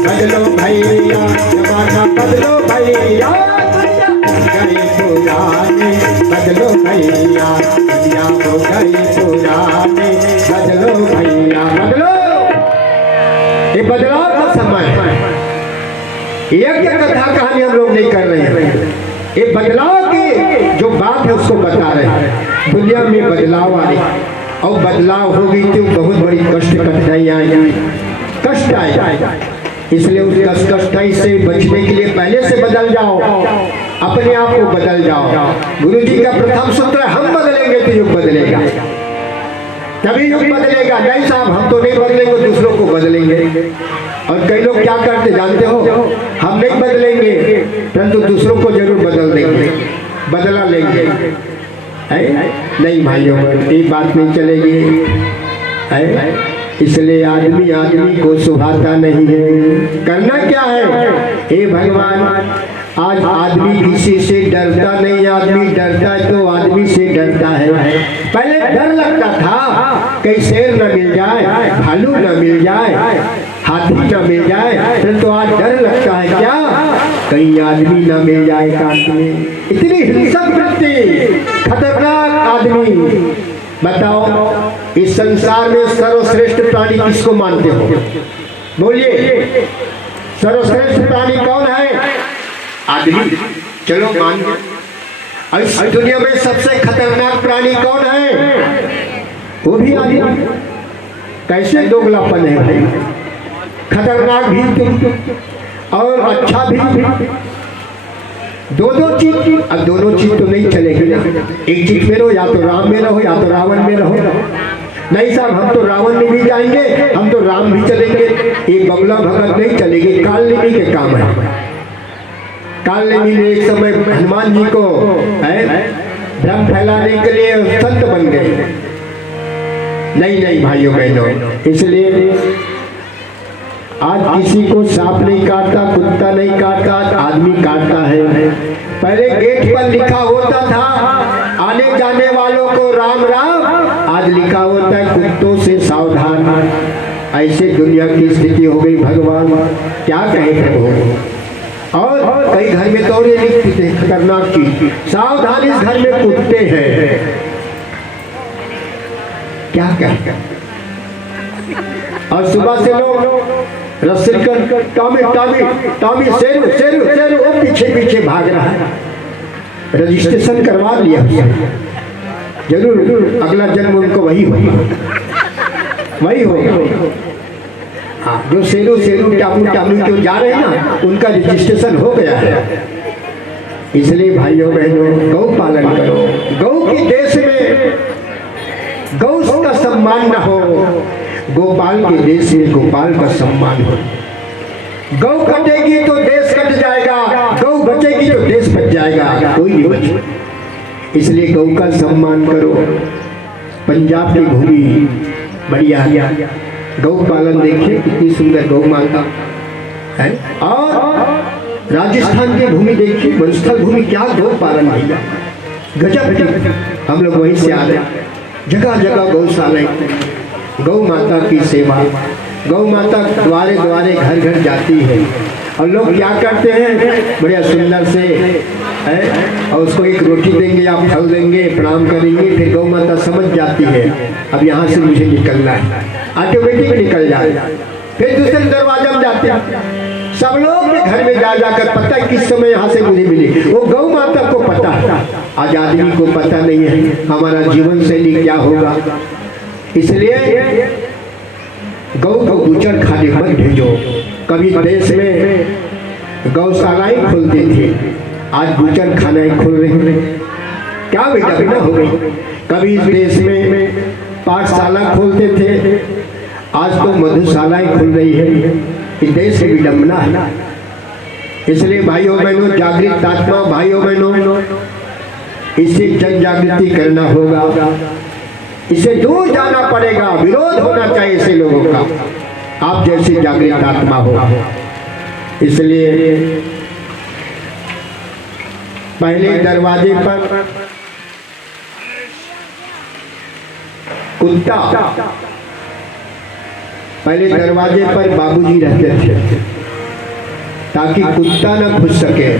बदलो भैया, जमाना बदलो भैया, दुनिया हो गई पुरानी, बदलो भैया, दुनिया हो गई पुरानी, बदलो भैया, बदलो। ये बदलाव का समय है, यज्ञ कथा कहानी हम लोग नहीं कर रहे हैं, ये बदलाव की जो बात है उसको बता रहे हैं। दुनिया में बदलाव आए, और बदलाव होगी तो बहुत बड़ी कष्ट कठिनाई आएगी, कष्ट आएगा। इसलिए उस कष्ट से बचने के लिए पहले से बदल जाओ, अपने आप को बदल जाओ। गुरु जी का प्रथम सूत्र, हम बदलेंगे तो युग बदलेगा, तभी युग बदलेगा। नहीं साहब हम तो नहीं बदलेंगे, दूसरों को बदलेंगे। और कई लोग क्या करते जानते हो, हम नहीं बदलेंगे परंतु दूसरों को जरूर बदल देंगे, बदला लेंगे। नहीं भाइयों, ये बात नहीं चलेगी। इसलिए आदमी आदमी को सुभाता नहीं है। करना क्या है, हे भगवान, आज आदमी किसी से डरता नहीं, आदमी डरता है तो आदमी से डरता है। पहले डर लगता था कहीं शेर न मिल जाए, भालू न मिल जाए, हाथी न मिल जाए, परंतु आज डर लगता है क्या, कहीं आदमी न मिल जाए काट में। इतनी हिंसक वृत्ति, खतरनाक आदमी। बताओ इस संसार में सर्वश्रेष्ठ प्राणी किसको मानते हो? बोलिए, सर्वश्रेष्ठ प्राणी कौन है? आदमी। चलो मान लो। और इस दुनिया में सबसे खतरनाक प्राणी कौन है? वो भी आदमी। कैसे दोगलापन है भाई, खतरनाक भी तुम और अच्छा भी, दो चीज। अब दोनों चीज तो नहीं चलेगी ना, एक चीज में रहो, या तो राम में रहो या तो रावण में रहो। नहीं साहब हम तो रावण में भी जाएंगे, हम तो राम भी चलेंगे। एक बंगला भगत नहीं चलेगी, कालनेमी के काम है। कालनेमी ने एक समय हनुमान जी को भ्रम फैलाने के लिए संत बन गए। नहीं भाइयों बहनों, इसलिए आज किसी को सांप नहीं काटता, कुत्ता नहीं काटता, आदमी काटता है। पहले गेट पर लिखा होता था आने जाने वालों को राम राम, आज लिखा होता है कुत्तों से सावधान। ऐसे दुनिया की स्थिति हो गई, भगवान क्या कहे प्रभु। और कई घर में तो लिखते हैं खतरनाक चीज, सावधान इस घर में कुत्ते हैं। क्या कहते, और सुबह से लोग रस्सी कर Tommy Tommy Tommy Sheru Sheru Sheru, वो पीछे भाग रहा है। रजिस्ट्रेशन करवा लिया, जरूर अगला जन्म उनको वही होगा। हाँ, जो शेरू शेरू टामू टामू क्यों जा रहे हैं ना, उनका रजिस्ट्रेशन हो गया है। इसलिए भाइयों बहनों, गौ पालन करो। गौ के देश में गौ का सम्मान न हो, गोपाल के देश में गोपाल का सम्मान हो। गौ कटेगी तो देश कट जाएगा, गौ बचेगी तो देश बच जाएगा, कोई नहीं बचे। इसलिए गौ का सम्मान करो। पंजाब की भूमि बढ़िया, गौ पालन देखिए कितनी सुंदर गौ माता है। और राजस्थान की भूमि देखिए, वनस्थल भूमि, क्या गौ पालन भैया, गजब। हम लोग वहीं से आ रहे, जगह जगह गौशाला, गौ माता की सेवा। गौ माता द्वारे द्वारे घर घर जाती है, और लोग क्या करते हैं, बढ़िया सुंदर से है, और उसको एक रोटी देंगे या फल देंगे, प्रणाम करेंगे, फिर गौ माता समझ जाती है अब यहाँ से मुझे निकलना है, ऑटोमेटिक निकल जाए। फिर दूसरे दरवाजा में जाते हैं, सब लोग के घर में जा जाकर पता है किस समय यहाँ से मुझे मिली। वो गौ माता को पता है, आज आदमी को पता नहीं है हमारा जीवन शैली क्या होगा। इसलिए गौ को बूचड़ खाने मत भेजो। कभी देश में गौशालाएं खुलती थी, आज बूचड़ खानाएं खुल रही हैं, क्या विडंबना हो गई। कभी इस देश में पाठशाला खोलते थे, आज तो मधुशालाएं खुल रही है, इस देश की विडंबना है। इसलिए भाइयों बहनों, जागृत आत्मा भाइयों बहनों, इससे जन जागृति करना होगा, इसे दूर जाना पड़ेगा, विरोध होना चाहिए ऐसे लोगों का, आप जैसे जागृत आत्मा हो। इसलिए पहले दरवाजे पर कुत्ता, पहले दरवाजे पर बाबूजी रहते थे ताकि कुत्ता न घुस सके।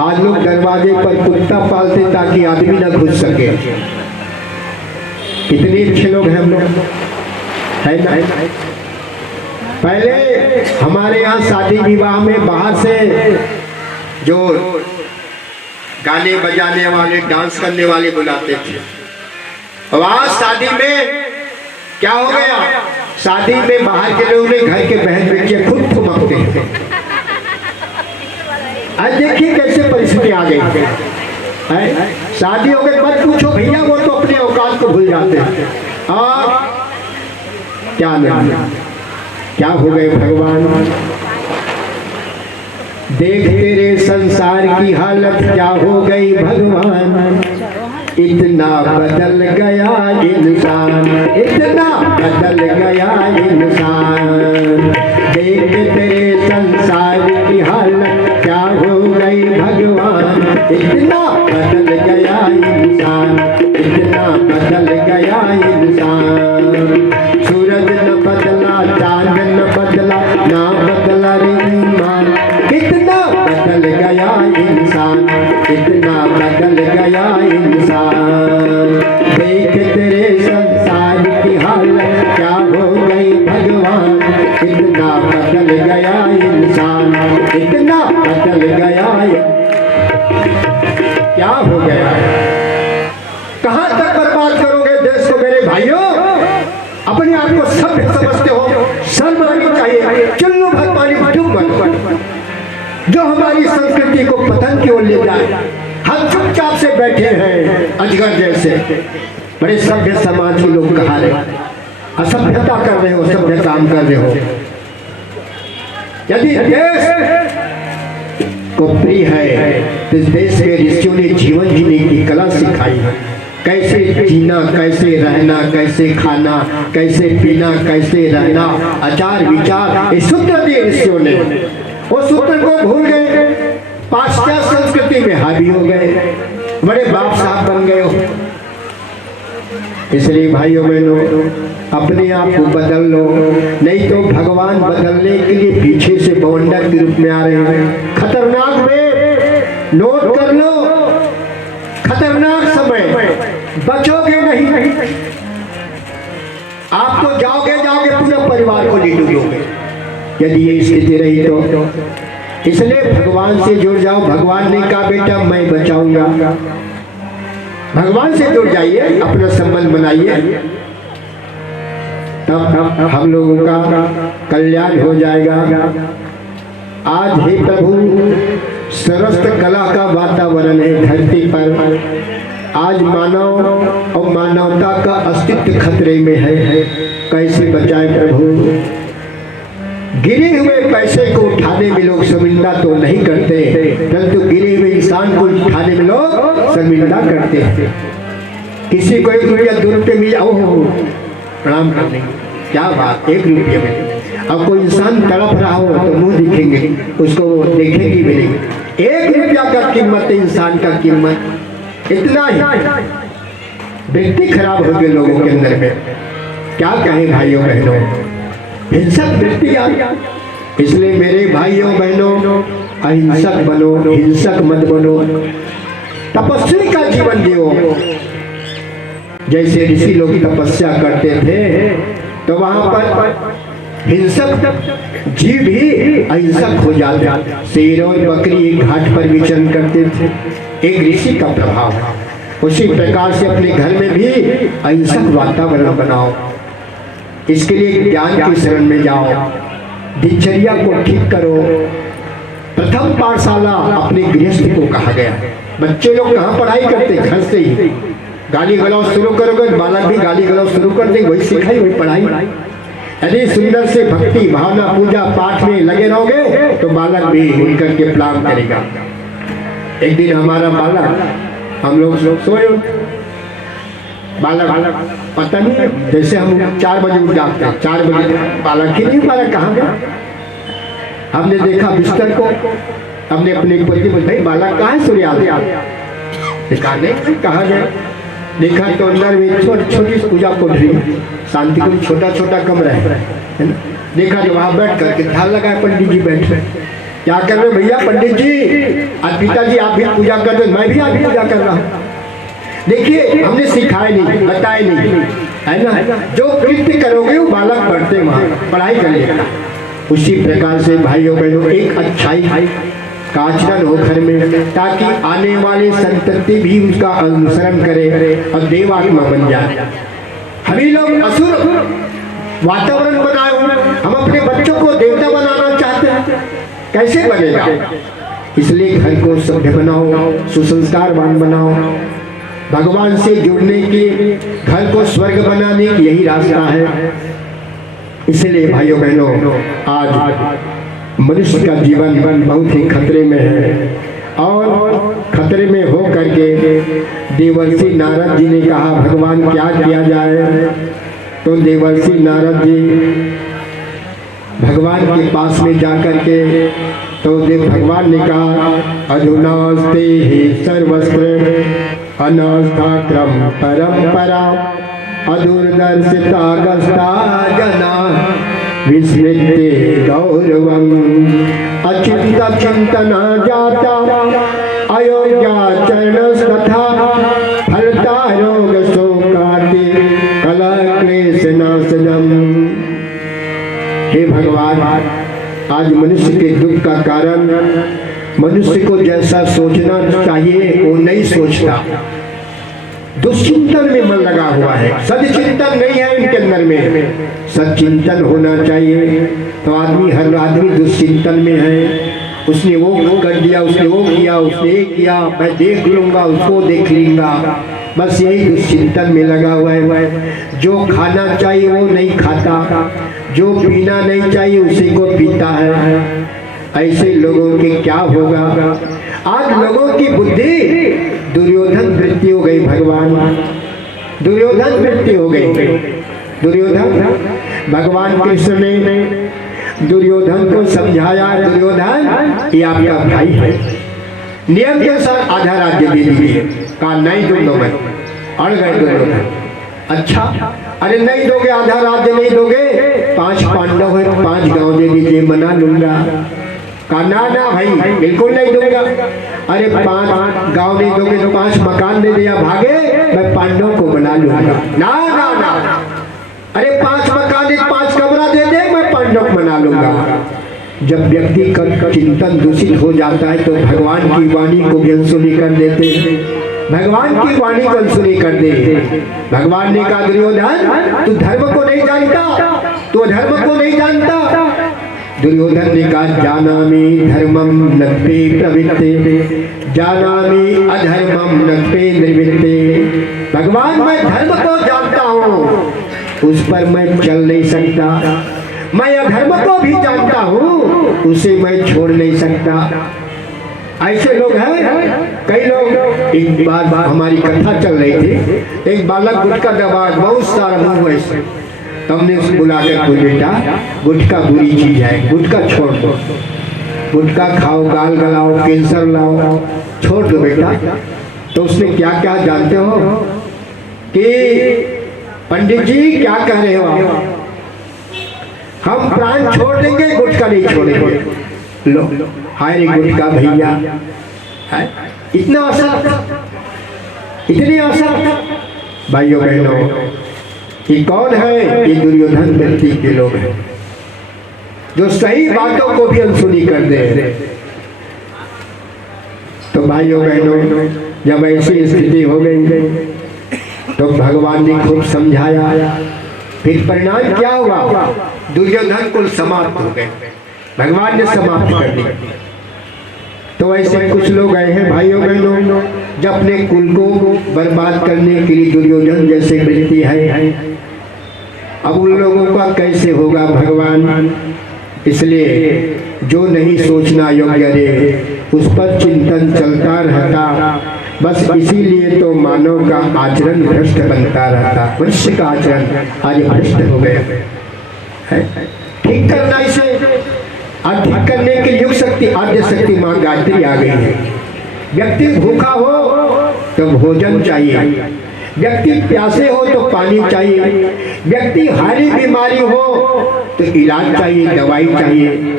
आज लोग दरवाजे पर कुत्ता पालते ताकि आदमी न घुस सके। कितने अच्छे लोग हैं हम लोग, है ना। पहले हमारे यहाँ शादी विवाह में बाहर से जो गाने बजाने वाले, डांस करने वाले बुलाते थे, अब आज शादी में क्या हो गया, शादी में बाहर के लोग ने घर के बहन बेटियां खुद थमकते हैं। आज देखिए कैसे परिस्थिति आ गई है। शादी हो गई मत पूछो भैया, वो तो अपने औकात को भूल जाते हैं। और क्या नहीं, क्या हो गए भगवान, देख तेरे संसार की हालत क्या हो गई भगवान, इतना बदल गया इंसान, इतना बदल गया इंसान, देख तेरे संसार की हालत क्या हो गई भगवान, इतना बदल गया इंसान, इतना बदल गया इंसान, सूरज न बदला, चांद न बदला, ना बदला रे ईमान, कितना बदल गया इंसान, इतना बदल गया इंसान, देख तेरे संसार की हालत क्या हो गई भगवान, इतना बदल गया इंसान, इतना बदल गया, क्या हो गया, कहां तक बर्बाद करोगे देश को मेरे भाइयों। अपने आप को सभ्य समझते हो, शर्म आनी चाहिए। चलो भगवान जो हमारी संस्कृति को पतन की ओर ले जाए। हम चुपचाप से बैठे हैं अजगर जैसे, बड़े सभ्य समाज के लोग कहा रहे, असभ्यता कर रहे हो, सभ्य काम कर रहे हो। यदि देश को प्रिय है तो इस देश के ऋषियों ने जीवन जीने की कला सिखाई है, कैसे जीना, कैसे रहना, कैसे खाना, कैसे पीना, कैसे रहना, आचार विचार, ये सूत्र दिए ऋषियों ने। वो सूत्र को भूल गए, पाश्चात्य संस्कृति में हावी हो गए, बड़े बाप साहब बन गए हो। इसलिए भाइयों बहनों, अपने आप को बदल लो, नहीं तो भगवान बदलने के लिए पीछे से बवंडर के रूप में आ रहे हैं। खतरनाक में नोट कर लो, खतरनाक समय, बचोगे नहीं। आप तो जाओगे पूरे परिवार को ले डूबोगे यदि ये स्थिति रही तो। इसलिए भगवान से जुड़ जाओ। भगवान ने कहा बेटा मैं बचाऊंगा, भगवान से जुड़ जाइए, अपना संबंध बनाइए, तब हम लोगों का कल्याण हो जाएगा। आज हे प्रभु, सरस कला का वातावरण है धरती पर। आज मानव और मानवता का अस्तित्व खतरे में है। कैसे बचाए प्रभु? गिरे हुए पैसे को उठाने में लोग शर्मिंदा तो नहीं करते, परंतु गिरे हुए इंसान को उठाने में लोग शर्मिंदा करते हैं। किसी को 1 रुपया 2 रुपये मिल जाओ प्रणाम करने, क्या बात, 1 रुपये में। अब कोई इंसान तड़प रहा हो तो मुंह दिखेंगे, उसको देखेंगे भी नहीं। 1 रुपया का कीमत है इंसान का कीमत, इतना ही। व्यक्ति खराब हो गए लोगों के अंदर में, क्या कहें भाइयों बहनों, हिंसक वृत्ति आ गया। इसलिए मेरे भाइयों बहनों, अहिंसक बनो, हिंसक मत बनो, तपस्वी का जीवन जियो। जैसे ऋषि लोग तपस्या करते थे तो वहां पर हिंसक जीव भी अहिंसक हो जाते। शेर और बकरी एक घाट पर विचरण करते थे, एक ऋषि का प्रभाव। उसी प्रकार से अपने घर में भी अहिंसक वातावरण बनाओ। इसके लिए ज्ञान की शरण में जाओ, दिनचर्या को ठीक करो। प्रथम पाठशाला अपने गृहस्थ को कहा गया। बच्चे लोग कहाँ पढ़ाई करते, घर से ही। गाली गलौज शुरू करोगे, बालक भी गाली गलौज शुरू कर देंगे, वही सिखाई वही पढ़ाई। यदि सुंदर से भक्ति भावना पूजा पाठ में लगे रहोगे तो बालक भी उनकर के प्रणाम करेगा। एक दिन हमारा बालक, हम लोग सोए, बालक पता नहीं, जैसे हम 4 बजे उठ जाते हैं, 4 बजे बालक ही नहीं, बालक कहाँ गया। हमने देखा बिस्तर को, हमने अपने पति को, भाई बालक कहाँ है, सूर्याल देखा नहीं, कहाँ गया। देखा तो अंदर में छोटी पूजा कोठरी, शांति को छोटा छोटा कमरा है ना। देखा जो वहाँ बैठ करके ध्यान लगाए, पंडित जी बैठ रहे, क्या कर रहे भैया पंडित जी, आज पिताजी आप भी पूजा कर रहे, मैं भी आप पूजा कर रहा हूँ। देखिए हमने सिखाए नहीं, बताए नहीं, है ना। जो कृत्य करोगे वो बालक पढ़ते वहाँ पढ़ाई कर लेगा। उसी प्रकार से भाइयों बहनों, एक अच्छाई का आचरण हो घर में, ताकि आने वाले संतति भी उसका अनुसरण करे और देवात्मा बन जाए। हम ही लोग असुर वातावरण बनाए, हम अपने बच्चों को देवता बनाना चाहते हैं, कैसे बनेगा? इसलिए घर को सभ्य बनाओ, सुसंस्कारवान बनाओ, भगवान से जुड़ने के, घर को स्वर्ग बनाने की यही रास्ता है। इसलिए भाइयों बहनों, आज मनुष्य का जीवन बहुत ही खतरे में है, और खतरे में हो करके देवर्षि नारद जी ने कहा भगवान क्या किया जाए? तो देवर्षि नारद जी भगवान के पास में जाकर के तो देव भगवान ने कहा अधुनास्ते ही सर्वस्त्र अनास्था क्रम परंपरा अदूरदर्शिता गस्ता जना विस्मृत्य गौरवं अचिंत चिंतना जाता अयोग्याचरणस्तथा फलता रोग शोकाति कला क्लेश नाशनम। हे भगवान, आज मनुष्य के दुख का कारण मनुष्य को जैसा सोचना चाहिए वो नहीं सोचता, दुश्चिंतन में मन लगा हुआ है, सदचिंतन नहीं है इनके अंदर में। सदचिंतन होना चाहिए, तो हर आदमी दुश्चिंतन में है। उसने वो कर दिया, उसने वो किया, उसने ये किया, मैं देख लूंगा, उसको देख लूंगा, बस यही दुश्चिंतन में लगा हुआ है। जो खाना चाहिए वो नहीं खाता, जो पीना नहीं चाहिए उसी को पीता है। ऐसे लोगों के क्या होगा? आज लोगों की बुद्धि दुर्योधन वृत्ति हो गई। भगवान दुर्योधन वृत्ति हो गई। दुर्योधन, भगवान कृष्ण ने दुर्योधन को समझाया, दुर्योधन ये आपका भाई है, नियम के अनुसार आधा राज्य दे दीजिए। कहा नहीं दूंगा मैं। अड़ गए दुर्योधन। अच्छा, अरे नहीं दोगे, आधा राज्य नहीं दोगे, 5 पांडव है, 5 गांव दे दीजिए, मना लूंगा। कहा ना भाई बिल्कुल नहीं दूंगा। अरे 5 गांव नहीं दोगे तो 5 मकान दे दिया, भागे, मैं पांडव को बना लूंगा। ना ना ना, अरे 5 मकान 5 कमरा दे दे, मैं पांडव बना लूंगा। जब व्यक्ति का चिंतन दूषित हो जाता है तो भगवान की वाणी को भी अनसुनी कर देते, भगवान की वाणी को अनसुनी कर दे। भगवान ने कहा दुर्योधन तू धर्म को नहीं जानता, तू धर्म को नहीं जानता। दुर्योधन ने कहा जानामि धर्मम नत्वे प्रवृत्ते जानामि अधर्मम नत्वे निवृत्ते। भगवान मैं धर्म को जानता हूँ, उस पर मैं चल नहीं सकता। मैं अधर्म को भी जानता हूँ, उसे मैं छोड़ नहीं सकता। ऐसे लोग हैं कई लोग। एक बार हमारी कथा चल रही थी, एक बालक गुटखा दबा, बहुत सारा मुंह ऐसे, तो हमने उसको बुला कर कोई बेटा गुटखा बुरी चीज है, गुटखा छोड़ दो, गुटखा खाओ, गाल गलाओ, कैंसर लाओ, छोड़ दो बेटा। तो उसने क्या क्या जानते हो कि पंडित जी क्या कह रहे हो आप? हम प्राण छोड़ देंगे, गुटखा नहीं छोड़ेंगे। लो हाय रे गुटखा भैया, इतना असर, इतनी असर। भाइयों बहनों, ये कौन है? ये दुर्योधन वृत्ति के लोग हैं, जो सही बातों को भी अनसुनी कर दे। तो भाइयों बहनों, जब ऐसी स्थिति हो गई तो भगवान ने खूब समझाया। फिर परिणाम क्या हुआ? दुर्योधन कुल समाप्त हो गए, भगवान ने समाप्त कर दिया। तो ऐसे कुछ लोग आए हैं भाइयों बहनों, जब अपने कुल को बर्बाद करने के लिए दुर्योधन जैसे वृत्ति है। अब उन लोगों का कैसे होगा भगवान? इसलिए जो नहीं सोचना योग्य रे, उस पर चिंतन चलता रहता। बस इसीलिए तो मानव का आचरण भ्रष्ट बनता रहता। मनुष्य का आचरण आज भ्रष्ट हो गया है। ठीक करना इसे, आज ठीक करने के लिए युग शक्ति, आद्य शक्ति मां गायत्री आ गई है। व्यक्ति भूखा हो तो भोजन चाहिए, व्यक्ति प्यासे हो तो पानी चाहिए, व्यक्ति हारी बीमारी हो तो इलाज चाहिए, दवाई चाहिए,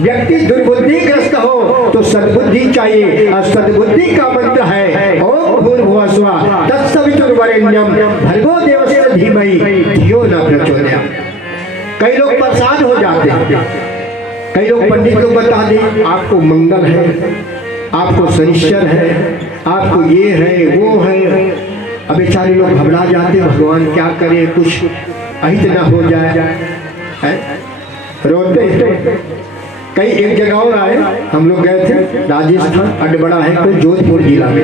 व्यक्ति दुर्बुद्धिग्रस्त हो तो सद्बुद्धि चाहिए। और सद्बुद्धि का मंत्र है ओम भूर्भुवः स्वः तत्सवितुर्वरेण्यं भर्गो देवस्य धीमहि धियो न प्रचोदयात्। कई लोग परेशान हो जाते हैं, कई लोग पंडित को बता दें आपको मंगल है, आपको शनिश्चर है, आपको ये है वो है। अब बेचारे लोग घबरा जाते, भगवान क्या करे, कुछ अहित ना हो जाए, है? रोते। कई एक जगह और आए, हम लोग गए थे राजस्थान, अडबड़ा है कोई जोधपुर जिला में।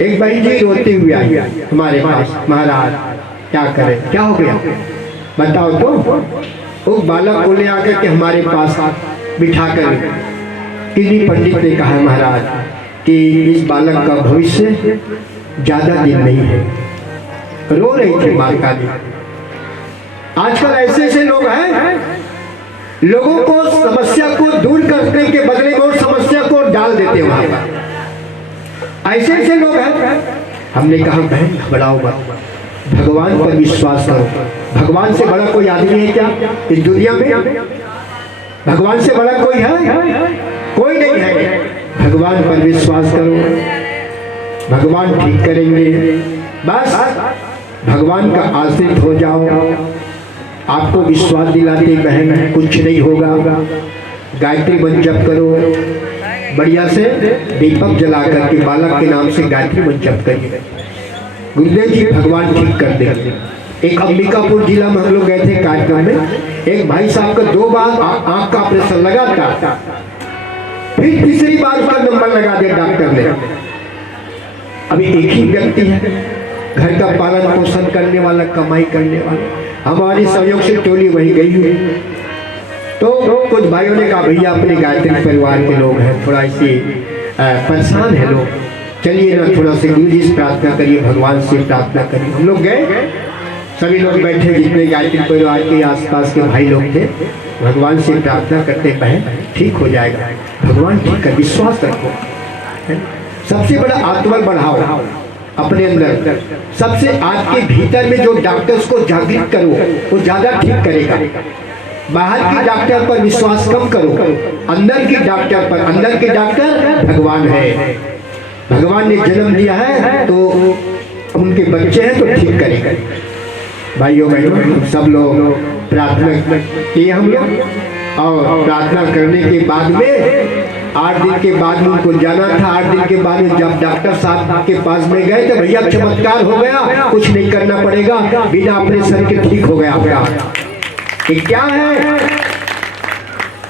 एक भाई जी रोते हुए आई हमारे पास, महाराज क्या करें, क्या हो गया बताओ तो। वो बालक को ले आकर के हमारे पास बिठा कर किसी पंडित ने कहा महाराज कि इस बालक का भविष्य ज्यादा दिन नहीं है। रो रही थी माता जी। आजकल ऐसे ऐसे लोग हैं, लोगों को समस्या को दूर करने के बदले में और समस्या को डाल देते हैं वहां पर। ऐसे ऐसे लोग हैं। हमने कहा बहन घबराओ मत, भगवान पर विश्वास करो। भगवान से बड़ा कोई आदमी है क्या इस दुनिया में? भगवान से बड़ा कोई है? कोई नहीं है। भगवान पर विश्वास करो, भगवान ठीक करेंगे। बस भगवान का आश्रित हो जाओ। आपको विश्वास दिलाते बहन कुछ नहीं होगा। गायत्री मंत्र जप करो, बढ़िया से दीपक जला करके बालक के नाम से गायत्री मंत्र जप करिए, गुरुदेव जी भगवान ठीक कर देंगे। एक अंबिकापुर जिला में हम लोग गए थे कार्यक्रम में, एक भाई साहब का 2 बार आंख का ऑपरेशन लगा था, फिर तीसरी बार उसका नंबर लगा दिया डॉक्टर ने। अभी एक ही व्यक्ति है, घर का पालन पोषण करने वाला, कमाई करने वाला। हमारी सहयोग से टोली वही गई हुई। तो कुछ भाइयों ने कहा भैया अपने गायत्री परिवार के लोग हैं, थोड़ा इसे परेशान है लोग, चलिए ना थोड़ा से गुरु जी से प्रार्थना करिए, भगवान से प्रार्थना करिए। हम लोग गए, सभी लोग बैठे, जितने गायत्री परिवार के आसपास के भाई लोग थे, भगवान से प्रार्थना करते बहन ठीक हो जाएगा, भगवान ठीक कर, विश्वास रखो। सबसे बड़ा आत्मबल बढ़ाओ अपने अंदर। सबसे आपके भीतर में जो डॉक्टर्स को जागृत करो, वो ज्यादा ठीक करेगा। बाहर के डॉक्टर पर विश्वास कम करो, अंदर के डॉक्टर पर। अंदर के डॉक्टर भगवान है, भगवान ने जन्म दिया है तो उनके बच्चे हैं तो ठीक करेगा। भाइयों बहनों सब लोग प्रार्थना किए हम लोग, और प्रार्थना करने के बाद में 8 दिन के बाद में उनको जाना था। 8 दिन के बाद में जब डॉक्टर साहब के पास में गए तो भैया चमत्कार हो गया, कुछ नहीं करना पड़ेगा, बिना ऑपरेशन के ठीक हो गया आपका। ये क्या है?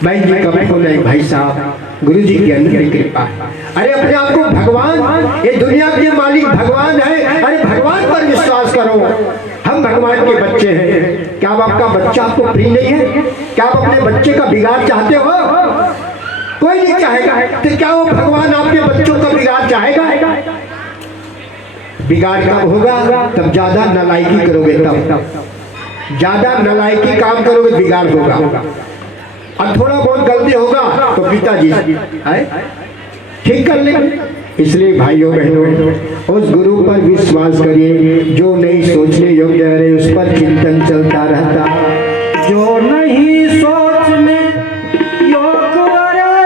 भाई जी कभी को नहीं, भाई साहब गुरु जी की अंदर कृपा। अरे अपने आप को भगवान, ये दुनिया के मालिक भगवान है, अरे भगवान पर विश्वास करो। हम भगवान के बच्चे हैं। क्या आपका बच्चा आपको प्रिय नहीं है? क्या आप अपने बच्चे का बिगाड़ चाहते हो? कोई नहीं चाहेगा। तो क्या वो भगवान आपके बच्चों का बिगाड़ चाहेगा? बिगाड़ कब होगा? तब ज्यादा नालायकी करोगे, तब ज्यादा नालायकी काम करोगे बिगाड़ होगा। और थोड़ा बहुत गलती होगा तो पिताजी ठीक कर लेंगे। इसलिए भाइयों बहनों उस गुरु पर विश्वास करिए जो नहीं सोचने योग्य है, उस पर चिंतन चलता रहता। जो नहीं सोचने योग्य है,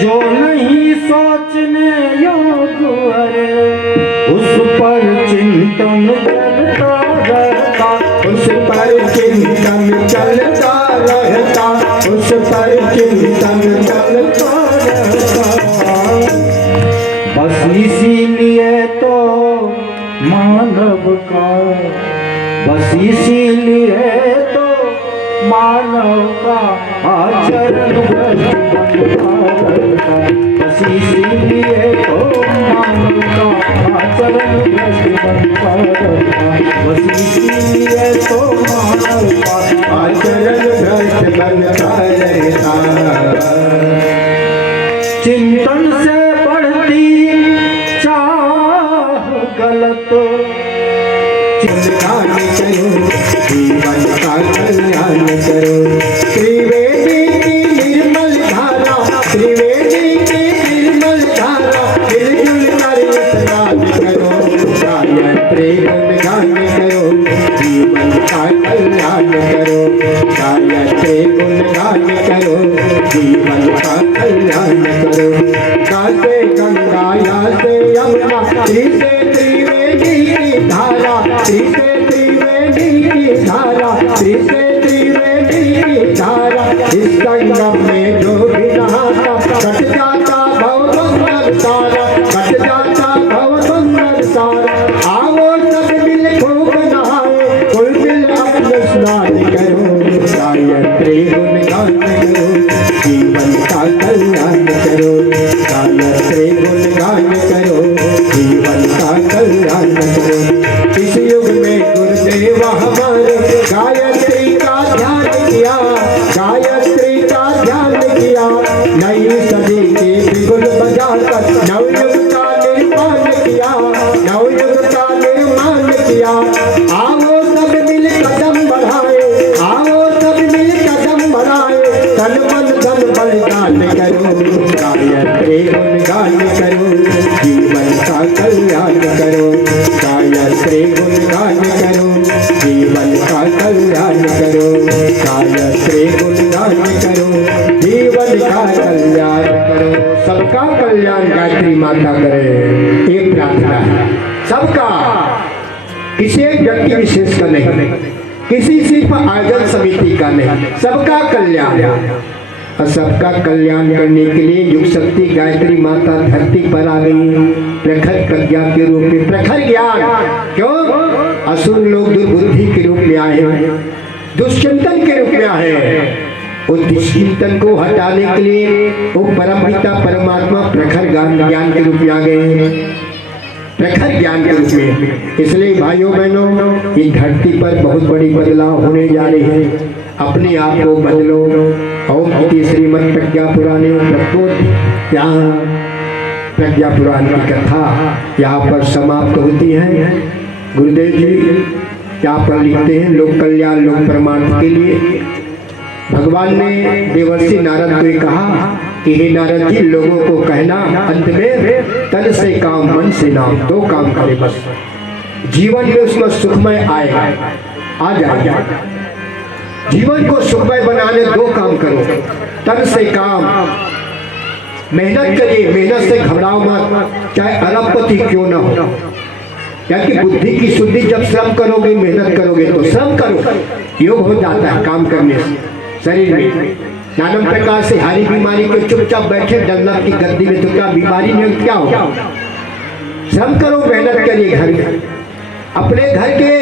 जो नहीं सोचने योग्य है, उस पर चिंतन चलता रहता, उस पर चिंतन चलता रहता, उस पर चिंतन चलता रहता। बस इसीलिए तो मानव का, बस इसीलिए तो मानव का आचरण बस इसीलिए तो मानव का आचरण बस इसीलिए तो मानव का आचरण भ्रष्ट बनता रहता। चिंतन से बढ़ती चाह गलत, चिंतन करो जीवन का कल्याण करो। त्रिवेदी की निर्मल धारा, त्रिवेदी की निर्मल धारा, मिलजुल कर स्नान करो, गायत्री गुणगान करो, जीवन का कल्याण करो, गायत्री गुणगान करो, जीवन का कल्याण करो। गाते गंगा याते यमुना, श्री से त्रिवेदी की धारा, श्री से त्रिवेदी की धारा, इस संगम में जो भी नहाता कट जाता भव बंधन सारा, कट जाता भव बंधन सारा। आओ सब मिल खूब नहाए, कुल मिल अपने स्नान करो, गायत्री गुणगान करो, जीवन का कल्याण करो, गायत्री गुणगान करो, जीवन का कल्याण करो। इस युग में गुरुदेव हमारे गायत्री का ध्यान किया, गायत्री का ध्यान किया। नई सदी के बिगुल बजाकर नवयुग का निर्माण किया, नवयुग का निर्माण किया। आओ सब मिल कदम बढ़ाए, आओ सब मिल कदम बढ़ाए, तन मन धन बलिदान करो, गायत्री गुणगान करो, जीवन का कल्याण करो, गायत्री गुणगान करो, जीवन का कल्याण करो, गायत्री गुणगान करो, जीवन का कल्याण करो। सबका कल्याण गायत्री माता करे, ये प्रार्थना है सबका, किसी एक व्यक्ति विशेष का नहीं, किसी सिर्फ आयोजन समिति का नहीं, सबका कल्याण। और सबका कल्याण करने के लिए युग शक्ति गायत्री माता धरती पर आ गई, प्रखर प्रज्ञा के रूप में, प्रखर ज्ञान। क्यों? असुर लोग दुर्बुद्धि के रूप में आए हैं, दुष्चिंतन के रूप में आए हैं। उस दुष्चिंतन को हटाने के लिए वो परम पिता परमात्मा प्रखर ज्ञान के रूप में आ गए हैं, प्रखर ज्ञान के रूप में। इसलिए भाइयों बहनों, इस धरती पर बहुत बड़ी बदलाव होने जा रही है। अपने आप को बदलो। ओम इति श्रीमद् प्रज्ञा पुराणे प्रस्तुत। यहाँ प्रज्ञा पुराण की कथा यहाँ पर समाप्त होती है। गुरुदेव जी यहाँ पर लिखते हैं, लोक कल्याण लोक परमार्थ के लिए भगवान ने देवर्षि नारद को कहा कि हे नारद जी, लोगों को कहना अंत में तन से काम मन से नाम, दो काम करे बस, जीवन में उसमें सुखमय आएगा, आ जाएगा। जीवन को सुखमय बनाने दो काम करो, तन से काम, मेहनत करिए, मेहनत से घबराओ मत, चाहे अरबपति क्यों ना हो। क्योंकि बुद्धि की शुद्धि जब श्रम करोगे, मेहनत करोगे तो श्रम करो, योग हो जाता है काम करने से शरीर में। नानम प्रकार से हारी बीमारी को चुपचाप बैठे डल्लभ की गद्दी में तो क्या बीमारी नहीं, क्या होगा? श्रम करो, मेहनत करिए, घर में अपने घर के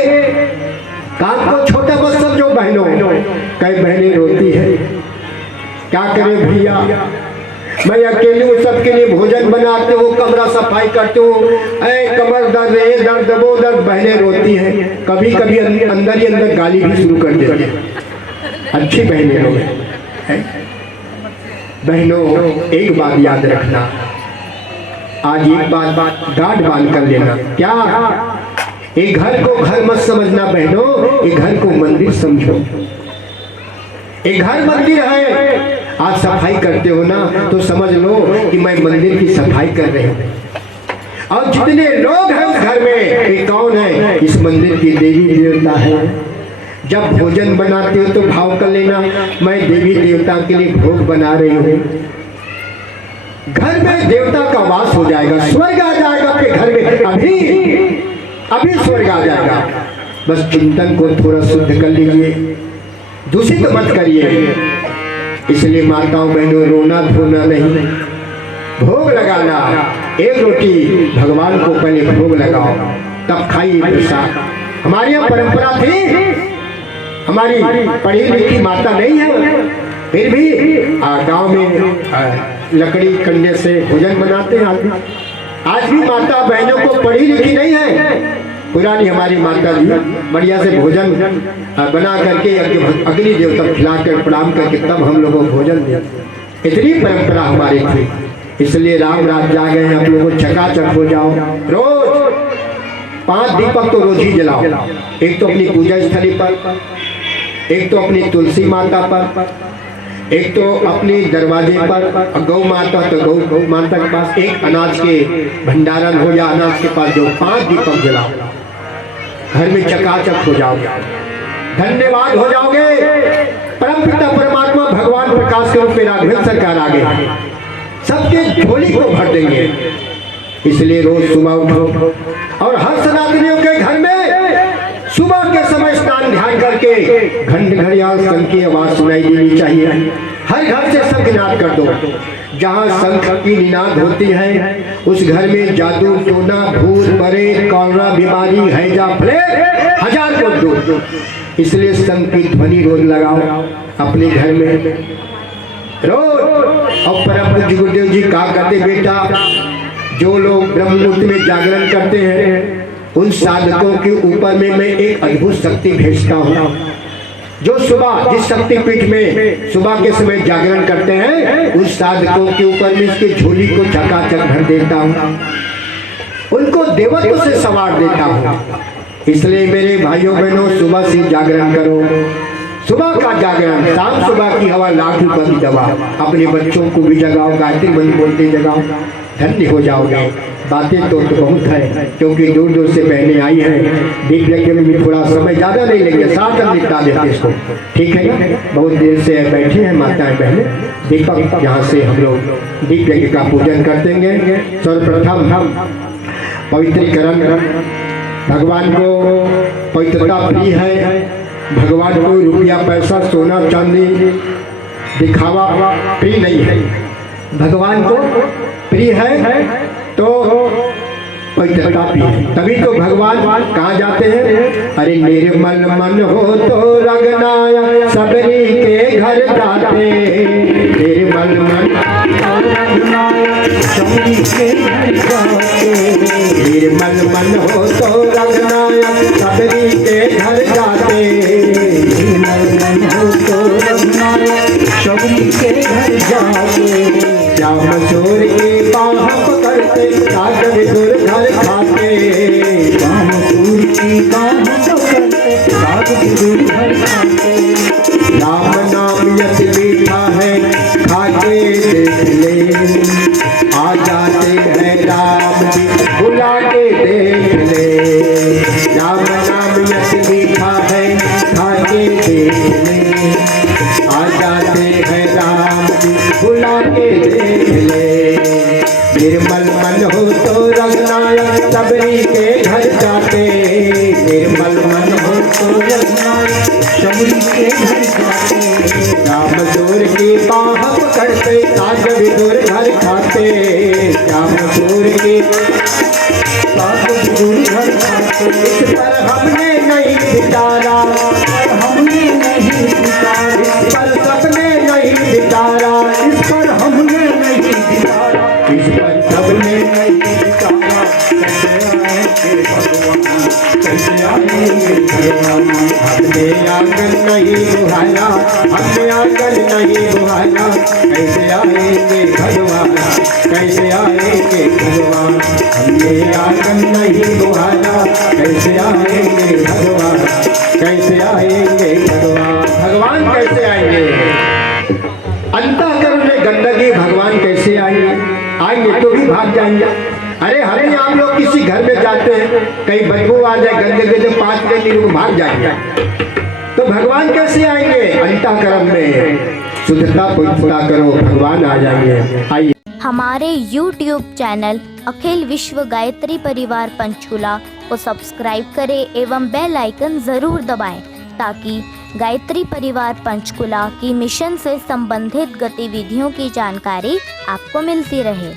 काम को छोटा मत समझो बहनों। कई बहनें रोती है, क्या करें भैया, मैं अकेली हूँ, सबके लिए भोजन बनाते हो, कमरा सफाई करते हो, कमर दर्द है, दर्द वो दर्द, बहनें रोती हैं। कभी कभी अंदर ही अंदर गाली भी शुरू कर देती हैं। अच्छी बहनें लोग हैं। बहनों, एक बात याद रखना, आज एक बात गांठ बांध कर लेना। क्या? एक घर को घर मत समझना बहनों, एक घर को मंदिर समझो। एक घर मंदिर है, आज सफाई करते हो ना तो समझ लो कि मैं मंदिर की सफाई कर रही हूँ। और जितने लोग हैं उस घर में, ये कौन है? इस मंदिर की देवी देवता है। जब भोजन बनाते हो तो भाव कर लेना, मैं देवी देवता के लिए भोग बना रही हूँ। घर में देवता का वास हो जाएगा, स्वर्ग आ जाएगा आपके घर में, अभी स्वर्ग आ जाएगा। बस चिंतन को थोड़ा शुद्ध कर लीजिए, दूषित मत करिए। इसलिए माताओं बहनों, रोना धोना नहीं, भोग लगाना। एक रोटी भगवान को पहले भोग लगाओ, तब खाइए प्रसाद। हमारी यहाँ परंपरा थी, हमारी पढ़ी लिखी माता नहीं है, फिर भी गांव में लकड़ी कंडे से भोजन बनाते हैं। आज भी माता बहनों को पढ़ी लिखी नहीं है, पुरानी हमारी माता जी बढ़िया से भोजन बना करके अग्नि देवता खिलाकर प्रणाम करके तब हम लोगों को भोजन देते। इतनी परंपरा हमारी थी। इसलिए राम राज जा गए हैं, आप लोगों को चकाचक हो जाओ। रोज 5 दीपक तो रोज ही जलाओ। एक तो अपनी पूजा स्थली पर, एक तो अपनी तुलसी माता पर, एक तो अपने दरवाजे पर, गौ माता तो गौ माता के पास, एक अनाज के भंडारण हो या अनाज के पास, जो 5 दीपक जलाओ, घर में चकाचक हो जाओगे, धन्यवाद हो जाओगे। परमपिता परमात्मा भगवान प्रकाश के रूप में राघवेंद्र सरकार आ गए, सबके झोली को भर देंगे। इसलिए रोज सुबह उठो और हर सनातनियों के घर में सुबह के समय स्नान ध्यान करके घंट घड़ियाल संग की आवाज सुनाई देनी नहीं चाहिए। हर घर से शंख निनाद कर दो। जहाँ शंख की निनाद होती है उस घर में जादू टोना भूत प्रेत कॉलरा बीमारी हैजा प्लेग हजार को दूर। इसलिए शंख की ध्वनि रोज लगाओ अपने घर में रोज। और परम पूज्य गुरुदेव जी कहा करते बेटा, जो लोग ब्रह्म मुहूर्त में जागरण करते हैं उन साधकों के ऊपर में मैं एक अद्भुत शक्ति भेजता हूँ। जो सुबह जिस शक्तिपीठ में सुबह के समय जागरण करते हैं उस साधकों के ऊपर में इसके झोली को चकाचक भर देता हूँ, उनको देवत्व से सवार देता हूँ। इसलिए मेरे भाइयों बहनों, सुबह से जागरण करो। सुबह का जागरण, शाम सुबह की हवा लाख रुपए की दवा। अपने बच्चों को भी जगाओ, गायत्री मंत्र बोलते जगाओ, धन्य हो जाओगे। बातें तो बहुत है क्योंकि दूर दूर से बहने आई हैं। दीप यज्ञ में भी थोड़ा समय ज़्यादा नहीं लेंगे, साथ हम निपटा देते इसको, ठीक है ना। बहुत देर से बैठी हैं माताएं बहनें। दीपक यहाँ से हम लोग दीप यज्ञ का पूजन करतेंगे। सर्वप्रथम हम पवित्रीकरण, भगवान को पवित्रता प्रिय है। भगवान को रुपया पैसा सोना चांदी दिखावा प्रिय नहीं है। भगवान को प्रिय है तो पवित्रता प्रिय है। तभी तो भगवान कहाँ जाते हैं? अरे निर्मल मन हो तो रघुनायक सबरी के घर जाते। निर्मल मन निर्मल मन हो तो रघुनायक सबरी के घर जाते। निर्मल मन हो तो रघुनायक सबरी के घर जाते। श्याम सूर की बाह पकड़ते सागर दूर घर खाते। श्याम सूर की बाह पकड़ते सागर दूर घर खाते। राम नाम यति मीठा है खाके देख ले। आ जाते हैं राम जी बुला के देख ले। राम नाम यति मीठा है खाके देख ले। आ जाते हैं राम जी बुला के देख ले। निर्मल मन हो तो रघुनायक सबरी के घर जाते। निर्मल मन हो तो रघुनायक सबरी के घर जाते। राम दूर की बाह पकड़ते सागर दूर घर खाते। राम दूर की सागर दूर घर खाते। इस पर हमने नहीं बितारा, हमने नहीं बितारा। इस पर सबने नहीं बितारा, इस पर हमने नहीं बितारा। इस पर सबने नहीं बितारा। कैसे आएंगे भगवान, हमने आंगन नहीं बुहाया, हमने आंगन नहीं बुहाया। कैसे आएंगे भगवान, कैसे आएंगे भगवान, हमने आंगन नहीं बुहाया। कैसे आएंगे भगवान, कैसे आएंगे भगवान। भगवान कैसे आएंगे? अंतःकरण में गंदगी, भगवान कैसे आएंगे? आएंगे तो भी भाग जाएंगे। अरे हमें आप लोग किसी घर में जाते हैं, कहीं बदबू आ जाए गंदगी, जो 5 मिनट लोग भाग जाएंगे। तो भगवान कैसे आएंगे? अंतःकरण में शुद्धता पवित्रता करो, भगवान आ जाएंगे। आइए हमारे YouTube चैनल अखिल विश्व गायत्री परिवार पंचकुला को सब्सक्राइब करें एवं बेल आइकन जरूर दबाएं ताकि गायत्री परिवार पंचकुला की मिशन से संबंधित गतिविधियों की जानकारी आपको मिलती रहे।